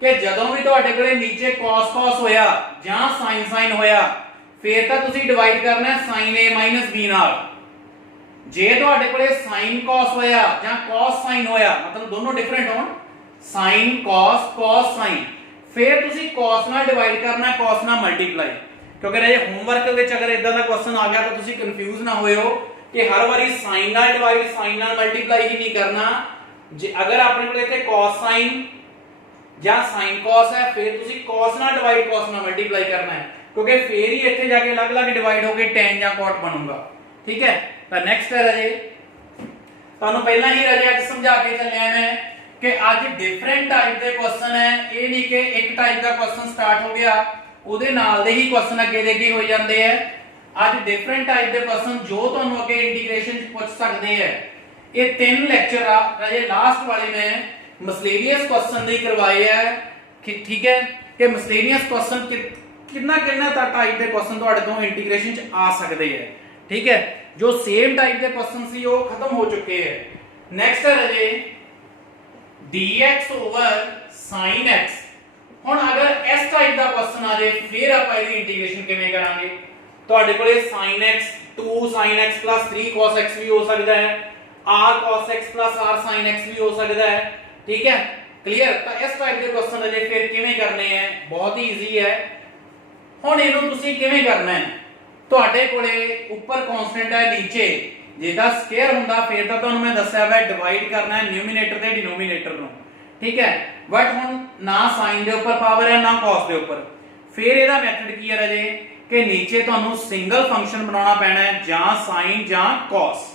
कि जदों भी तुहाडे कोले नीचे cos cos होया जां sin sin होया फिर तां तुसीं डिवाइड करना है sin a - b नाल। जे तुहाडे कोले sin cos होया जां cos sin होया मतलब दोनों डिफरेंट होण sin cos cos sin फिर तुसीं cos नाल डिवाइड करना है cos नाल मल्टीप्लाई। क्योंकि राजे होमवर्क विच अगर इदां दा क्वेश्चन आ गया तो तुसीं कंफ्यूज ना होयो कि हर बारी sin नाल डिवाइड sin नाल मल्टीप्लाई ही नहीं करना। जे अगर अपने कोले इत्थे cos sin ਜਾਂ sin cos है फिर तुसी cos ਨਾਲ डिवाइड cos ਨਾਲ ਮਲਟੀਪਲਾਈ ਕਰਨਾ ਹੈ क्योंकि फिर ही ਇੱਥੇ ਜਾ ਕੇ ਅਲੱਗ-ਅਲੱਗ ਡਿਵਾਈਡ ਹੋ ਕੇ tan ਜਾਂ cot ਬਣੂਗਾ। ਠੀਕ ਹੈ ਤਾਂ ਨੈਕਸਟ ਹੈ ਰਾਜੇ ਤੁਹਾਨੂੰ ਪਹਿਲਾਂ ਹੀ ਰਾਜੇ ਅੱਜ ਸਮਝਾ ਕੇ ਚੱਲਿਆ ਮੈਂ ਕਿ ਅੱਜ ਡਿਫਰੈਂਟ ਟਾਈਪ ਦੇ ਕੁਐਸਚਨ ਹੈ। ਇਹ ਨਹੀਂ ਕਿ ਇੱਕ ਟਾਈਪ ਦਾ ਕੁਐਸਚਨ ਸਟਾਰਟ ਹੋ ਗਿਆ ਉਹਦੇ ਨਾਲ ਦੇ ਹੀ ਕੁਐਸਚਨ ਅੱਗੇ ਦੇ ਅੱਗੇ ਹੋ ਜਾਂਦੇ ਆ। ਅੱਜ ਡਿਫਰੈਂਟ ਟਾਈਪ ਦੇ ਕੁਐਸਚਨ ਜੋ ਤੁਹਾਨੂੰ ਅੱਗੇ ਇੰਟੀਗ੍ਰੇਸ਼ਨ ਚ ਪੁੱਛ ਸਕਦੇ ਆ। ਇਹ ਤਿੰਨ ਲੈਕਚਰ ਆ ਰਾਜੇ ਲਾਸਟ ਵਾਲੇ ਮੈਂ मिसलेनियस क्वेश्चन दी करवाए है कि ठीक है कि मिसलेनियस क्वेश्चन कितना कितना टाइप के क्वेश्चन ਤੁਹਾਡੇ ਤੋਂ इंटीग्रेशन च आ सकते हैं। ठीक है जो सेम टाइप के क्वेश्चन सी वो खत्म हो चुके हैं। नेक्स्ट है जी dx ओवर sin x। ਹੁਣ अगर इस टाइप का क्वेश्चन आ जाए फिर ਆਪਾਂ ਇਹਦੀ इंटीग्रेशन ਕਿਵੇਂ ਕਰਾਂਗੇ। ਤੁਹਾਡੇ ਕੋਲੇ sin x 2 sin x 3 cos x भी हो सकता है r cos x r sin x भी हो सकता है। ठीक है क्लियर। तो इस टाइप के क्वेश्चन अजे फिर किवें करने हैं बहुत ही इजी है। हुण इहनूं तुसीं किवें करना है तुहाडे कोले ऊपर कांस्टेंट है नीचे जेदा स्क्वायर हुंदा फिर तां तुहानूं मैं दस्सिया है डिवाइड करना है न्यूमीनेटर ते डिनोमीनेटर नूं। ठीक है बट हुण ना साइन दे ऊपर पावर है ना कॉस दे ऊपर फिर इहदा मैथड की है अजे कि नीचे तुहानूं सिंगल फंक्शन बनाउणा पैना है जां साइन जां कॉस।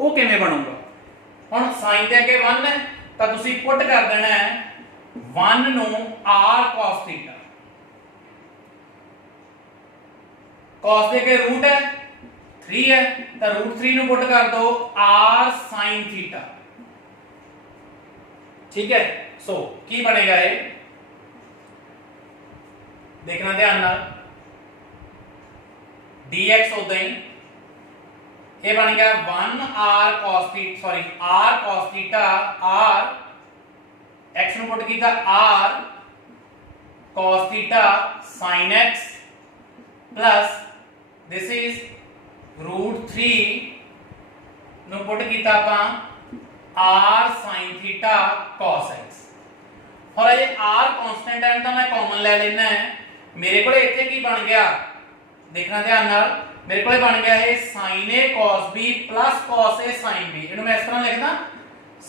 वो किवें बनूगा हुण साइन दे अगे 1 है ਤਾਂ ਤੁਸੀਂ ਪੁੱਟ ਕਰ ਦੇਣਾ ਹੈ 1 ਨੂੰ r cos थीटा cos ਦੇ ਕੇ रूट है 3 है ਤਾਂ रूट 3 ਨੂੰ ਪੁੱਟ ਕਰ ਦੋ r sin थीटा। ठीक है सो ਕੀ ਬਣੇਗਾ ਇਹ देखना ध्यान नाल dx ਉਦਾਂ ही ये बन गया 1 r cos theta sorry r cos theta r x ਨੂੰ पुट कीता r cos theta sin x plus this is root 3 ਨੂੰ पुट कीता ਆਪਾਂ r sin theta cos x। और ये r कांस्टेंट है तो मैं कॉमन ले लेना है मेरे को इत्थे की बन गया देखना ध्यान नाल मेरे को बन गया है sin a cos b plus cos a sin b। इन्हें मैं इस तरह लिखना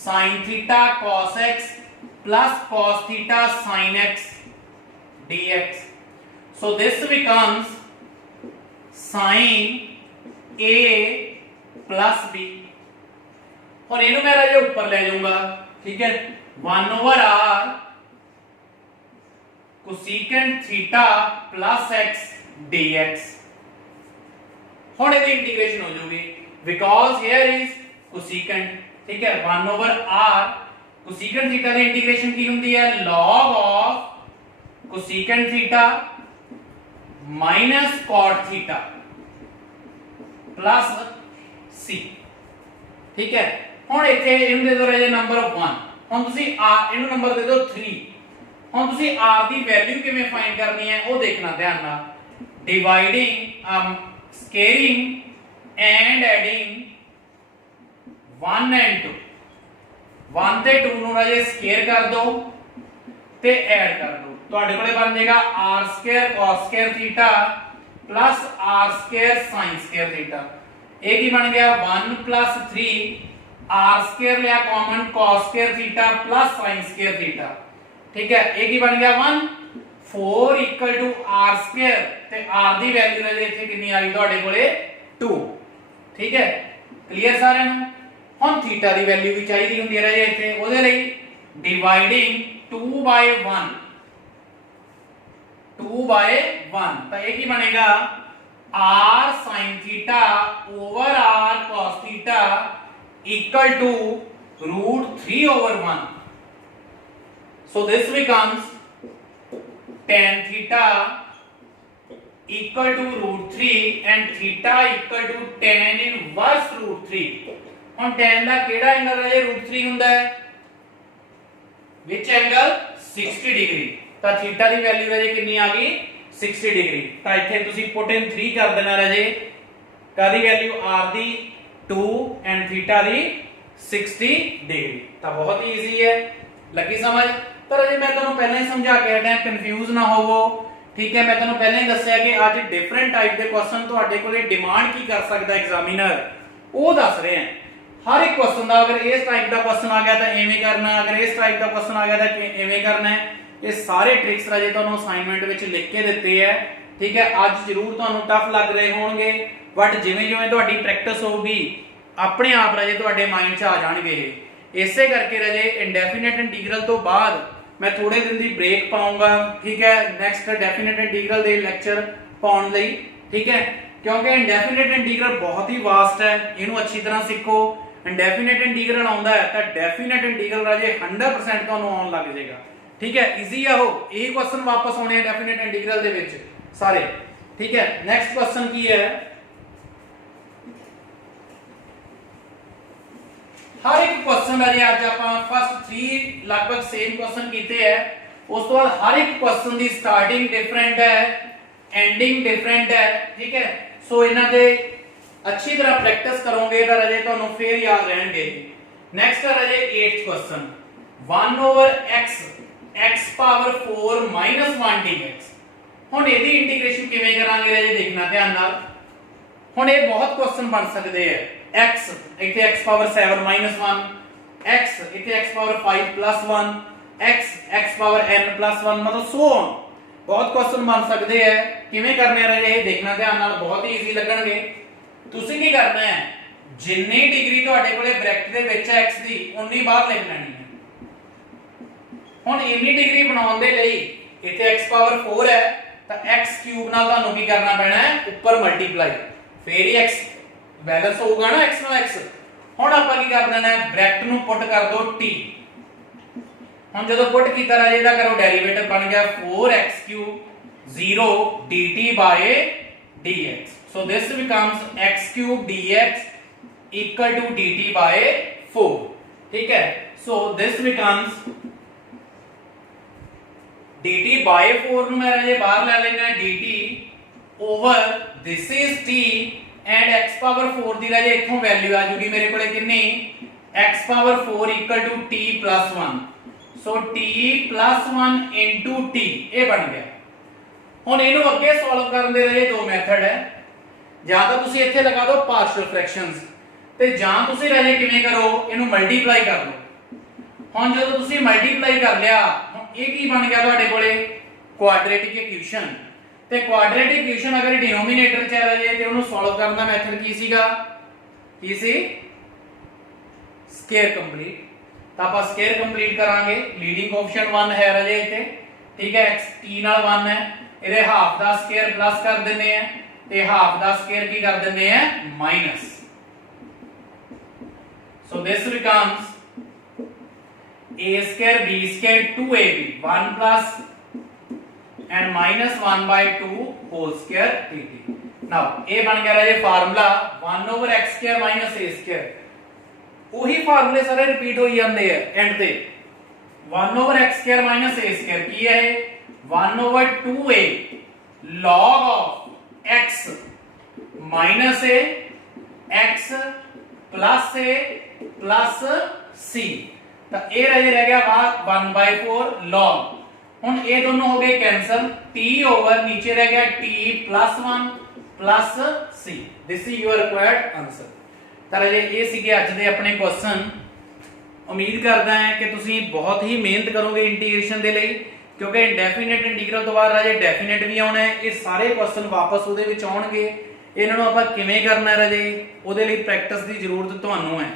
sin theta cos x plus cos theta sin x dx। so this becomes sin a plus b और इन्हें मैं राजे ऊपर ले जाऊंगा। ठीक है 1 over r cosecant theta plus x dx। ਹੁਣ ਇਹਦੀ ਇੰਟੀਗ੍ਰੇਸ਼ਨ ਹੋ ਜਾਊਗੀ बिकॉज हियर इज कोसेकेंट। ठीक है 1 over r कोसेकेंट थीटा ਦੀ ਇੰਟੀਗ੍ਰੇਸ਼ਨ ਕੀ ਹੁੰਦੀ ਹੈ log of cosecant theta minus cot theta plus c। ठीक है ਹੁਣ ਇੱਥੇ ਇਹਨੂੰ ਦੇ ਦਿਓ ਰਾਜੇ ਨੰਬਰ 1 ਹੁਣ ਤੁਸੀਂ r ਇਹਨੂੰ ਨੰਬਰ ਦੇ ਦਿਓ 3। ਹੁਣ ਤੁਸੀਂ r ਦੀ ਵੈਲਿਊ ਕਿਵੇਂ ਫਾਈਂਡ ਕਰਨੀ ਹੈ ਉਹ ਦੇਖਣਾ ਧਿਆਨ ਨਾਲ dividing scaring and adding 1 and 2 1 ਤੇ 2 ਨੂੰ ਰਾਜੇ ਸਕੇਅਰ ਕਰ ਦੋ ਤੇ ਐਡ ਕਰ ਦੋ ਤੁਹਾਡੇ ਕੋਲੇ ਬਣ ਜਾਏਗਾ r² cos² theta plus r² sin² theta. ਇਹ ਕੀ ਬਣ ਗਿਆ 1 plus 3 r² ਲਿਆ common cos² theta plus sin² theta. ठीक है ਇਹ ਕੀ ਬਣ ਗਿਆ 1 4 equal to r square ਤੇ r ਦੀ ਵੈਲਿਊ ਰਾਜੇ ਇੱਥੇ ਕਿੰਨੀ ਆ ਗਈ ਤੁਹਾਡੇ ਕੋਲੇ 2। ਠੀਕ ਹੈ ਕਲੀਅਰ ਸਾਰਿਆਂ ਨੂੰ। ਹੁਣ ਥੀਟਾ ਦੀ ਵੈਲਿਊ ਵੀ ਚਾਹੀਦੀ ਹੁੰਦੀ ਹੈ ਰਾਜੇ ਇੱਥੇ ਉਹਦੇ ਲਈ ਡਿਵਾਈਡਿੰਗ 2 by 1 2 by 1 ਤਾਂ ਇਹ ਕੀ ਬਣੇਗਾ r sin theta over r cos theta equal to root 3 over 1। so this becomes tan theta equal to root 3 and theta equal to tan inverse root 3। ਹੁਣ tan ਦਾ ਕਿਹੜਾ ਐਂਗਲ ਹੈ root 3 ਹੁੰਦਾ ਹੈ which angle 60 degree ਤਾਂ theta ਦੀ value ਰਾਜੇ ਕਿੰਨੀ ਆ ਗਈ 60 डिग्री ਤਾਂ ਇੱਥੇ ਤੁਸੀਂ ਪੁੱਟ ਇਨ 3 ਕਰ ਦੇਣਾ ਰਾਜੇ ਕਾਦੀ value r the 2 and theta the 60 degree ਤਾਂ ਬਹੁਤ ਹੀ ਈਜ਼ੀ ਹੈ ਲੱਗੀ ਸਮਝ ਤਾਂ ਰਾਜੇ ਮੈਂ ਤੁਹਾਨੂੰ ਪਹਿਲਾਂ ਹੀ ਸਮਝਾ ਕੇ ਹਟਿਆ ਕਨਫਿਊਜ਼ ਨਾ ਹੋਵੋ ਠੀਕ ਹੈ ਮੈਂ ਤੁਹਾਨੂੰ ਪਹਿਲਾਂ ਹੀ ਦੱਸਿਆ ਕਿ ਅੱਜ ਡਿਫਰੈਂਟ ਟਾਈਪ ਦੇ ਕੁਐਸਚਨ ਤੁਹਾਡੇ ਕੋਲੇ ਡਿਮਾਂਡ ਕੀ ਕਰ ਸਕਦਾ ਐਗਜ਼ਾਮੀਨਰ ਉਹ ਦੱਸ ਰਹੇ ਹਾਂ हर एक क्वेश्चन का अगर इस टाइप का क्वेश्चन आ गया तो एवें करना अगर इस टाइप का क्वेश्चन आ गया तो एवें करना है ये सारे ट्रिक्स राजे तुहानू असाइनमेंट विच लिख के दिते है ठीक है आज जरूर तुहानू टफ लग रहे होंगे बट जिवें जिवें तुहाडी प्रैक्टिस होगी अपने आप राजे तुहाडे माइंड च आ जाणगे इसे करके राजे इंडेफिनेट इंटीग्रल तो बाद मैं थोड़े दिन की ब्रेक पाऊंगा ठीक है नैक्सट डेफिनेट इंटीग्रल के लैक्चर पाउण लई ठीक है क्योंकि इंडेफिनेट इंटीग्रल बहुत ही वास्ट है इहनू अच्छी तरह सीखो इंडेफिनेट इंटीग्रल आउंदा है तो डेफिनेट इंटीग्रल राजे 100% ਤੁਹਾਨੂੰ ਆਉਣ ਲੱਗ ਜਾਏਗਾ ठीक है इजी है वो यही क्वेश्चन वापस आने हैं डेफिनेट इंटीग्रल दे विच सारे ठीक है नेक्स्ट क्वेश्चन की है हर एक क्वेश्चन राजे आज आपां फर्स्ट 3 लगभग सेम क्वेश्चन कीते हैं उस तो बाद हर एक क्वेश्चन दी स्टार्टिंग डिफरेंट है एंडिंग डिफरेंट है ठीक है सो इन्हां दे अच्छी तरह प्रैक्टिस करोगे तो राजे तुहानू फिर याद रहेंगे नेक्स्ट है राजे 8th question 1 over x x power 4 minus 1 dx हुण इहदी इंटीग्रेशन किवें करांगे राजे देखना ध्यान नाल हुण ये बहुत क्वेश्चन बन सकदे हैं x इथे x पावर 7 minus 1 x इथे x power 5 plus 1 x power n plus 1 मतलब सो ऑन बहुत क्वेश्चन बन सकदे हैं किवें करने राजे ये देखना ध्यान नाल बहुत ही इजी लगणगे ਤੁਸੀਂ ਕੀ ਕਰਨਾ ਹੈ ਜਿੰਨੀ ਡਿਗਰੀ ਤੁਹਾਡੇ ਕੋਲੇ ਬ੍ਰੈਕਟ ਦੇ ਵਿੱਚ ਹੈ x ਦੀ ਉਨੀ ਬਾਹਰ ਲਿਖ ਲੈਣੀ ਹੈ ਹੁਣ ਇੰਨੀ ਡਿਗਰੀ ਬਣਾਉਣ ਦੇ ਲਈ ਇੱਥੇ x ਪਾਵਰ 4 ਹੈ ਤਾਂ x ਕਿਊਬ ਨਾਲ ਤੁਹਾਨੂੰ ਕੀ ਕਰਨਾ ਪੈਣਾ ਹੈ ਉੱਪਰ ਮਲਟੀਪਲਾਈ ਫੇਰ ਹੀ x ਬੈਲੈਂਸ ਹੋਊਗਾ ਨਾ x ਨਾਲ x ਹੁਣ ਆਪਾਂ ਕੀ ਕਰ ਦੇਣਾ ਹੈ ਬ੍ਰੈਕਟ ਨੂੰ ਪੁੱਟ ਕਰ ਦੋ t ਹੁਣ ਜਦੋਂ ਪੁੱਟ ਕੀਤਾ ਰਾਜੇ ਦਾ ਕਰੋ ਡੈਰੀਵੇਟਿਵ ਬਣ ਗਿਆ 4x³ 0 dt by dx so this becomes x³ dx equal to dt by 4 ठीक है so this becomes dt by 4 ਨੂੰ ਮੈਂ ਰਾਜੇ ਬਾਹਰ ਲੈ ਲੈਣਾ dt over this is t and x power 4 ਦੀ ਰਾਜੇ ਇੱਥੋਂ ਵੈਲਿਊ ਆ ਜੂਗੀ ਮੇਰੇ ਕੋਲੇ ਕਿੰਨੀ x power 4 equal to t plus 1 so t plus 1 into t ਇਹ ਬਣ ਗਿਆ ਹੁਣ ਇਹਨੂੰ ਅੱਗੇ ਸੋਲਵ ਕਰਨ ਦੇ ਰਾਜੇ ਦੋ ਮੈਥਡ ਹੈ ਜਾਂ ਤਾਂ ਤੁਸੀਂ ਇੱਥੇ ਲਗਾ ਦਿਓ ਪਾਰਸ਼ਲ ਫ੍ਰੈਕਸ਼ਨਸ ਤੇ ਜਾਂ ਤੁਸੀਂ ਰਾਜੇ ਕਿਵੇਂ ਕਰੋ ਇਹਨੂੰ ਮਲਟੀਪਲਾਈ ਕਰ ਲਓ ਹੁਣ ਜਦੋਂ ਤੁਸੀਂ ਮਲਟੀਪਲਾਈ ਕਰ ਲਿਆ ਇਹ ਕੀ ਬਣ ਗਿਆ ਤੁਹਾਡੇ ਕੋਲੇ ਕੁਆਡਰੇਟਿਕ ਇਕੁਏਸ਼ਨ ਤੇ ਕੁਆਡਰੇਟਿਕ ਇਕੁਏਸ਼ਨ ਅਗਰ ਡਿਨੋਮੀਨੇਟਰ ਚ ਆ ਜਾਏ ਤੇ ਉਹਨੂੰ ਸੋਲਵ ਕਰਨ ਦਾ ਮੈਥਡ ਕੀ ਸੀਗਾ ਕੀ ਸੀ ਸਕੁਅਰ ਕੰਪਲੀਟ ਤਾਂ ਆਪਾਂ ਸਕੁਅਰ ਕੰਪਲੀਟ ਕਰਾਂਗੇ ਲੀਡਿੰਗ ਕੋਐਫੀਸ਼ੀਐਂਟ 1 ਹੈ ਰਾਜੇ ਇੱਥੇ ਠੀਕ ਹੈ x t ਨਾਲ 1 ਹੈ ਇਹਦੇ ਹਾਫ ਦਾ ਸਕੁਅਰ ਪਲੱਸ ਕਰ ਦਿੰਦੇ ਆ ਤੇ ਹਾਫ ਦਾ ਸਕੁਅਰ ਕੀ ਕਰ ਦਿੰਦੇ ਆ minus so this becomes a square b square 2ab 1 plus and minus 1 by 2 whole square dt now ਇਹ ਬਣ ਗਿਆ ਰਾਜੇ formula 1 over x square minus a square ਉਹੀ ਫਾਰਮੂਲੇ ਸਾਰੇ ਰਿਪੀਟ ਹੋਈ ਜਾਂਦੇ ਆ ਐਂਡ ਤੇ 1 over x square minus a square ਕੀ ਹੈ 1 over 2a log of x minus a x plus a plus c ਤਾਂ ਇਹ ਰਹਿ ਗਿਆ 1 by 4 log ਹੁਣ ਇਹ ਦੋਨੋਂ ਹੋ ਗਏ ਕੈਨਸਲ t over ਨੀਚੇ ਰਹਿ ਗਿਆ t plus 1 plus c this is your required answer ਤਾਂ ਰਾਜੇ ਇਹ ਸੀਗੇ ਅੱਜ ਦੇ ਆਪਣੇ ਕੁਐਸਚਨ ਉਮੀਦ ਕਰਦਾ ਹਾਂ ਕਿ ਤੁਸੀਂ ਬਹੁਤ ਹੀ ਮਿਹਨਤ ਕਰੋਗੇ ਇੰਟੀਗ੍ਰੇਸ਼ਨ ਦੇ ਲਈ ਕਿਉਂਕਿ ਇੰਡੈਫੀਨਿਟ ਇੰਟੀਗਰਲ ਤੋਂ ਬਾਅਦ ਰਾਜੇ ਡੈਫੀਨਿਟ ਵੀ ਆਉਣਾ ਹੈ ਇਹ ਸਾਰੇ ਕੁਐਸਚਨ ਵਾਪਸ ਉਹਦੇ ਵਿੱਚ ਆਉਣਗੇ ਇਹਨਾਂ ਨੂੰ ਆਪਾਂ ਕਿਵੇਂ ਕਰਨਾ ਹੈ ਰਾਜੇ ਉਹਦੇ ਲਈ ਪ੍ਰੈਕਟਿਸ ਦੀ ਜ਼ਰੂਰਤ ਤੁਹਾਨੂੰ ਹੈ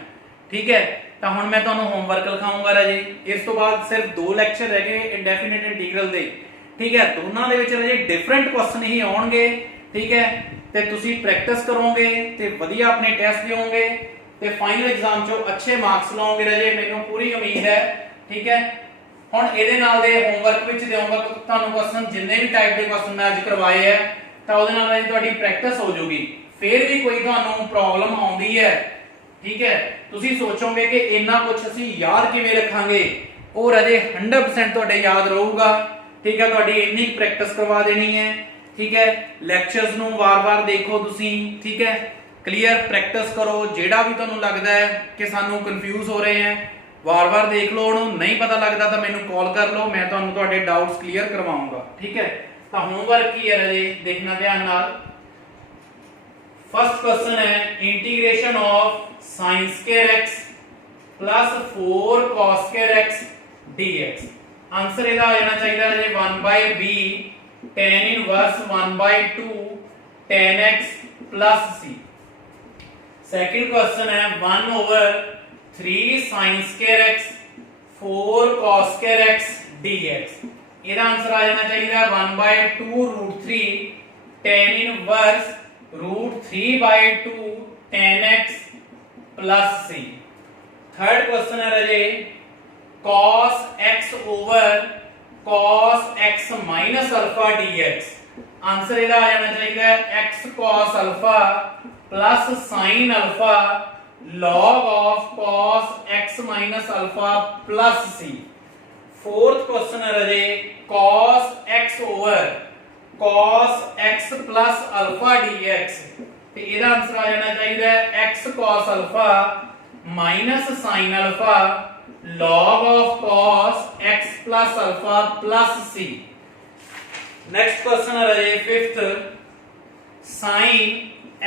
ਠੀਕ ਹੈ ਤਾਂ ਹੁਣ ਮੈਂ ਤੁਹਾਨੂੰ ਹੋਮਵਰਕ ਲਿਖਾਉਂਗਾ ਰਾਜੇ ਇਸ ਤੋਂ ਬਾਅਦ ਸਿਰਫ 2 ਲੈਕਚਰ ਰਹਿ ਗਏ ਇੰਡੈਫੀਨਿਟ ਇੰਟੀਗਰਲ ਦੇ ਠੀਕ ਹੈ ਦੋਨਾਂ ਦੇ ਵਿੱਚ ਰਾਜੇ ਡਿਫਰੈਂਟ ਕੁਐਸਚਨ ਹੀ ਆਉਣਗੇ ਠੀਕ ਹੈ ਤੇ ਤੁਸੀਂ ਪ੍ਰੈਕਟਿਸ ਕਰੋਗੇ ਤੇ ਵਧੀਆ ਆਪਣੇ ਟੈਸਟ ਦਿਓਗੇ ਤੇ ਫਾਈਨਲ ਐਗਜ਼ਾਮ ਚੋਂ ਅੱਛੇ ਮਾਰਕਸ ਲਾਓਗੇ ਰਾਜੇ ਮੈਨੂੰ ਪੂਰੀ ਉਮੀਦ ਹੈ ਠੀਕ ਹੈ ਹੁਣ ਇਹਦੇ ਨਾਲ ਦੇ ਹੋਮਵਰਕ ਵਿੱਚ ਦੇਵਾਂਗਾ ਤੁਹਾਨੂੰ ਕੁਐਸਚਨ ਜਿੰਨੇ ਵੀ ਟਾਈਪ ਦੇ ਕੁਐਸਚਨ ਮੈਂ ਅੱਜ ਕਰਵਾਏ ਆ ਤਾਂ ਉਹਦੇ ਨਾਲ ਰਾਜੇ ਤੁਹਾਡੀ ਪ੍ਰੈਕਟਿਸ ਹੋ ਜਾਊਗੀ ਫਿਰ ਵੀ ਕੋਈ ਤੁਹਾਨੂੰ ਪ੍ਰੋਬਲਮ ਆਉਂਦੀ ਹੈ ਠੀਕ ਹੈ ਤੁਸੀਂ ਸੋਚੋਗੇ ਕਿ ਇੰਨਾ ਕੁਝ ਅਸੀਂ ਯਾਦ ਕਿਵੇਂ ਰੱਖਾਂਗੇ ਉਹ ਰਾਜੇ 100% ਤੁਹਾਡੇ ਯਾਦ ਰਹੂਗਾ। ਠੀਕ ਹੈ, ਤੁਹਾਡੀ ਇੰਨੀ ਪ੍ਰੈਕਟਿਸ ਕਰਵਾ ਦੇਣੀ ਹੈ। ਠੀਕ ਹੈ, ਲੈਕਚਰਸ ਨੂੰ ਵਾਰ-ਵਾਰ ਦੇਖੋ ਤੁਸੀਂ। ਠੀਕ ਹੈ, ਕਲੀਅਰ ਪ੍ਰੈਕਟਿਸ ਕਰੋ। ਜਿਹੜਾ ਵੀ ਤੁਹਾਨੂੰ ਲੱਗਦਾ ਹੈ ਕਿ ਸਾਨੂੰ ਕਨਫਿਊਜ਼ ਹੋ ਰਹੇ ਹੈ, ਵਾਰ-ਵਾਰ ਦੇਖ ਲਓ ਉਹਨੂੰ। ਨਹੀਂ ਪਤਾ ਲੱਗਦਾ ਤਾਂ ਮੈਨੂੰ ਕਾਲ ਕਰ ਲਓ, ਮੈਂ ਤੁਹਾਨੂੰ ਤੁਹਾਡੇ ਡਾਊਟਸ ਕਲੀਅਰ ਕਰਵਾਉਂਗਾ। ਠੀਕ ਹੈ, ਤਾਂ ਹੋਮਵਰਕ ਕੀ ਹੈ ਰਾਜੇ, ਦੇਖਣਾ ਧਿਆਨ ਨਾਲ। फर्स्ट क्वेश्चन है integration of sin square x plus 4 cos square x dx। Answer ਇਹਦਾ ਆ ਜਾਣਾ ਚਾਹੀਦਾ ਹੈ 1/b tan inverse 1/2 tan x plus c। Second question है 1/3 sin square x 4 cos square x dx। ਇਹਦਾ आंसर ਆ ਜਾਣਾ ਚਾਹੀਦਾ 1/2 √3 tan inverse √3/2 tan x plus c। Third question है राजे cos x over cos x minus alpha dx। Answer ਇਹਦਾ ਆ ਜਾਣਾ ਚਾਹੀਦਾ ਹੈ x cos alpha plus sin alpha log of cos x minus alpha plus c। Fourth question है राजे cos x over cos x plus alpha dx। ਤੇ ਇਹਦਾ answer ਆ ਜਾਣਾ ਚਾਹੀਦਾ ਹੈ x cos alpha minus sin alpha log of cos x plus alpha plus c। Next question है राजे fifth sin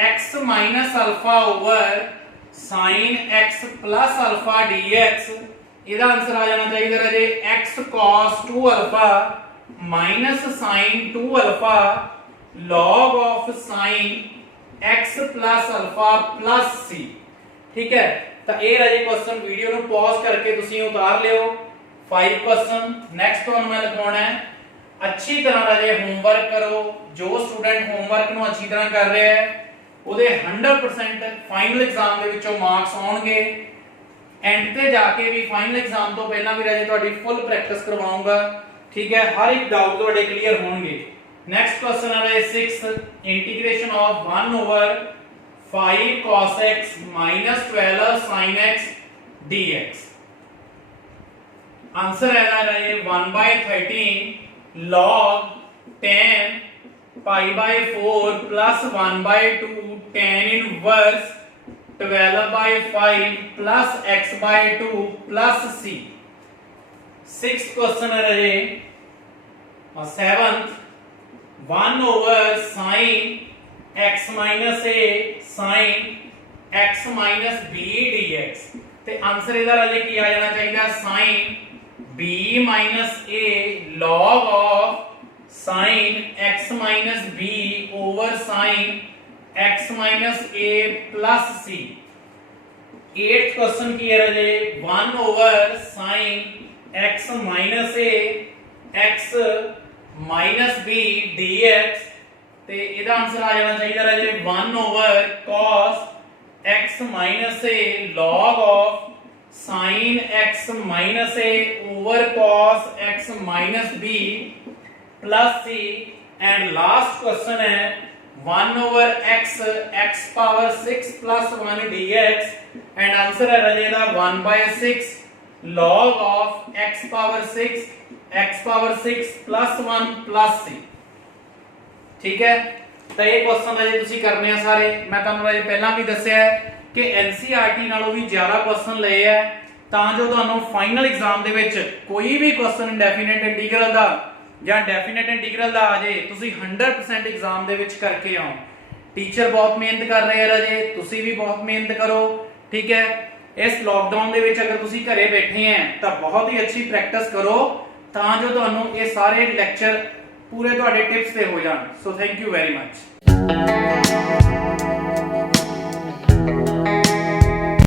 x minus alpha over sin x plus alpha dx। ਇਹਦਾ answer आ जाना चाहिए राजे x cos 2 alpha minus sin 2 alpha log of sin x plus alpha plus c। ठीक है, ਤਾਂ ਇਹ ਰਾਜੇ question video ਨੂੰ पॉज करके ਤੁਸੀਂ ਉਤਾਰ ਲਿਓ। 5 क्वेश्चन नेक्स्ट ਤੁਹਾਨੂੰ ਮੈਂ ਲਿਖਾਉਣਾ ਹੈ। अच्छी तरह राजे होमवर्क करो। जो स्टूडेंट होमवर्क ਨੂੰ अच्छी तरह कर ਰਿਹਾ ਹੈ ਉਹਦੇ 100% ਫਾਈਨਲ ਐਗਜ਼ਾਮ ਦੇ ਵਿੱਚੋਂ ਮਾਰਕਸ ਆਉਣਗੇ। एंड ਤੇ ਜਾ ਕੇ ਵੀ ਫਾਈਨਲ ਐਗਜ਼ਾਮ ਤੋਂ ਪਹਿਲਾਂ ਵੀ ਰਾਜੇ ਤੁਹਾਡੀ ਫੁੱਲ ਪ੍ਰੈਕਟਿਸ ਕਰਵਾਉਂਗਾ। ठीक है, हर एक डाउट ਤੁਹਾਡੇ क्लियर होंगे। नेक्स्ट क्वेश्चन है 6 integration of 1/5 cos x minus 12 sin x dx। Answer है ना ये 1/13 log tan pi/4 plus 1/2 tan inverse 12/5 plus x/2 plus c। Sixth question है राजे 7th 1/sin x minus a sin x minus b dx। ਤੇ answer ਇਹਦਾ ਰਾਜੇ ਕੀ ਆ ਜਾਣਾ ਚਾਹੀਦਾ sin b minus a log of sin x minus b over sin x minus a plus c। 8th question की है राजे 1/sin x minus a x minus b dx। ਤੇ ਇਹਦਾ ਆਨਸਰ ਆ ਜਾਣਾ ਚਾਹੀਦਾ ਰਾਜੇ 1/cos x minus a log of sin x minus a over cos x minus b plus c। And last question है 1/x x power 6 plus 1 dx। And answer है राजे दा 1/6 log of x power 6 x power 6 plus 1 plus c। ठीक है, ਤਾਂ ਇਹ question ਅਜੇ ਤੁਸੀਂ ਕਰਨੇ ਆ ਸਾਰੇ। ਮੈਂ ਤੁਹਾਨੂੰ ਅਜੇ ਪਹਿਲਾਂ ਵੀ ਦੱਸਿਆ ਹੈ ਕਿ NCERT ਨਾਲੋਂ ਵੀ ਜ਼ਿਆਦਾ ਕੁਐਸਚਨ ਲਏ ਆ ਤਾਂ ਜੋ ਤੁਹਾਨੂੰ ਫਾਈਨਲ ਐਗਜ਼ਾਮ ਦੇ ਵਿੱਚ ਕੋਈ ਵੀ ਕੁਐਸਚਨ ਇੰਡੈਫੀਨਿਟ ਇੰਟੀਗਰਲ ਦਾ ਜਾਂ ਡੈਫੀਨਿਟ ਇੰਟੀਗਰਲ ਦਾ ਆ ਜੇ ਤੁਸੀਂ 100% ਐਗਜ਼ਾਮ ਦੇ ਵਿੱਚ ਕਰਕੇ ਆਓ। ਟੀਚਰ ਬਹੁਤ ਮਿਹਨਤ ਕਰ ਰਹੇ ਆ ਰਾਜੇ, ਤੁਸੀਂ ਵੀ ਬਹੁਤ ਮਿਹਨਤ ਕਰੋ। ਠੀਕ ਹੈ, ਇਸ ਲੋਕਡਾਊਨ ਦੇ ਵਿੱਚ ਅਗਰ ਤੁਸੀਂ ਘਰੇ ਬੈਠੇ ਆ ਤਾਂ ਬਹੁਤ ਹੀ ਅੱਛੀ ਪ੍ਰੈਕਟਿਸ ਕਰੋ ਤਾਂ ਜੋ ਤੁਹਾਨੂੰ ਇਹ ਸਾਰੇ ਲੈਕਚਰ ਪੂਰੇ ਤੁਹਾਡੇ ਟਿਪਸ ਤੇ ਹੋ ਜਾਣ। So thank you very much.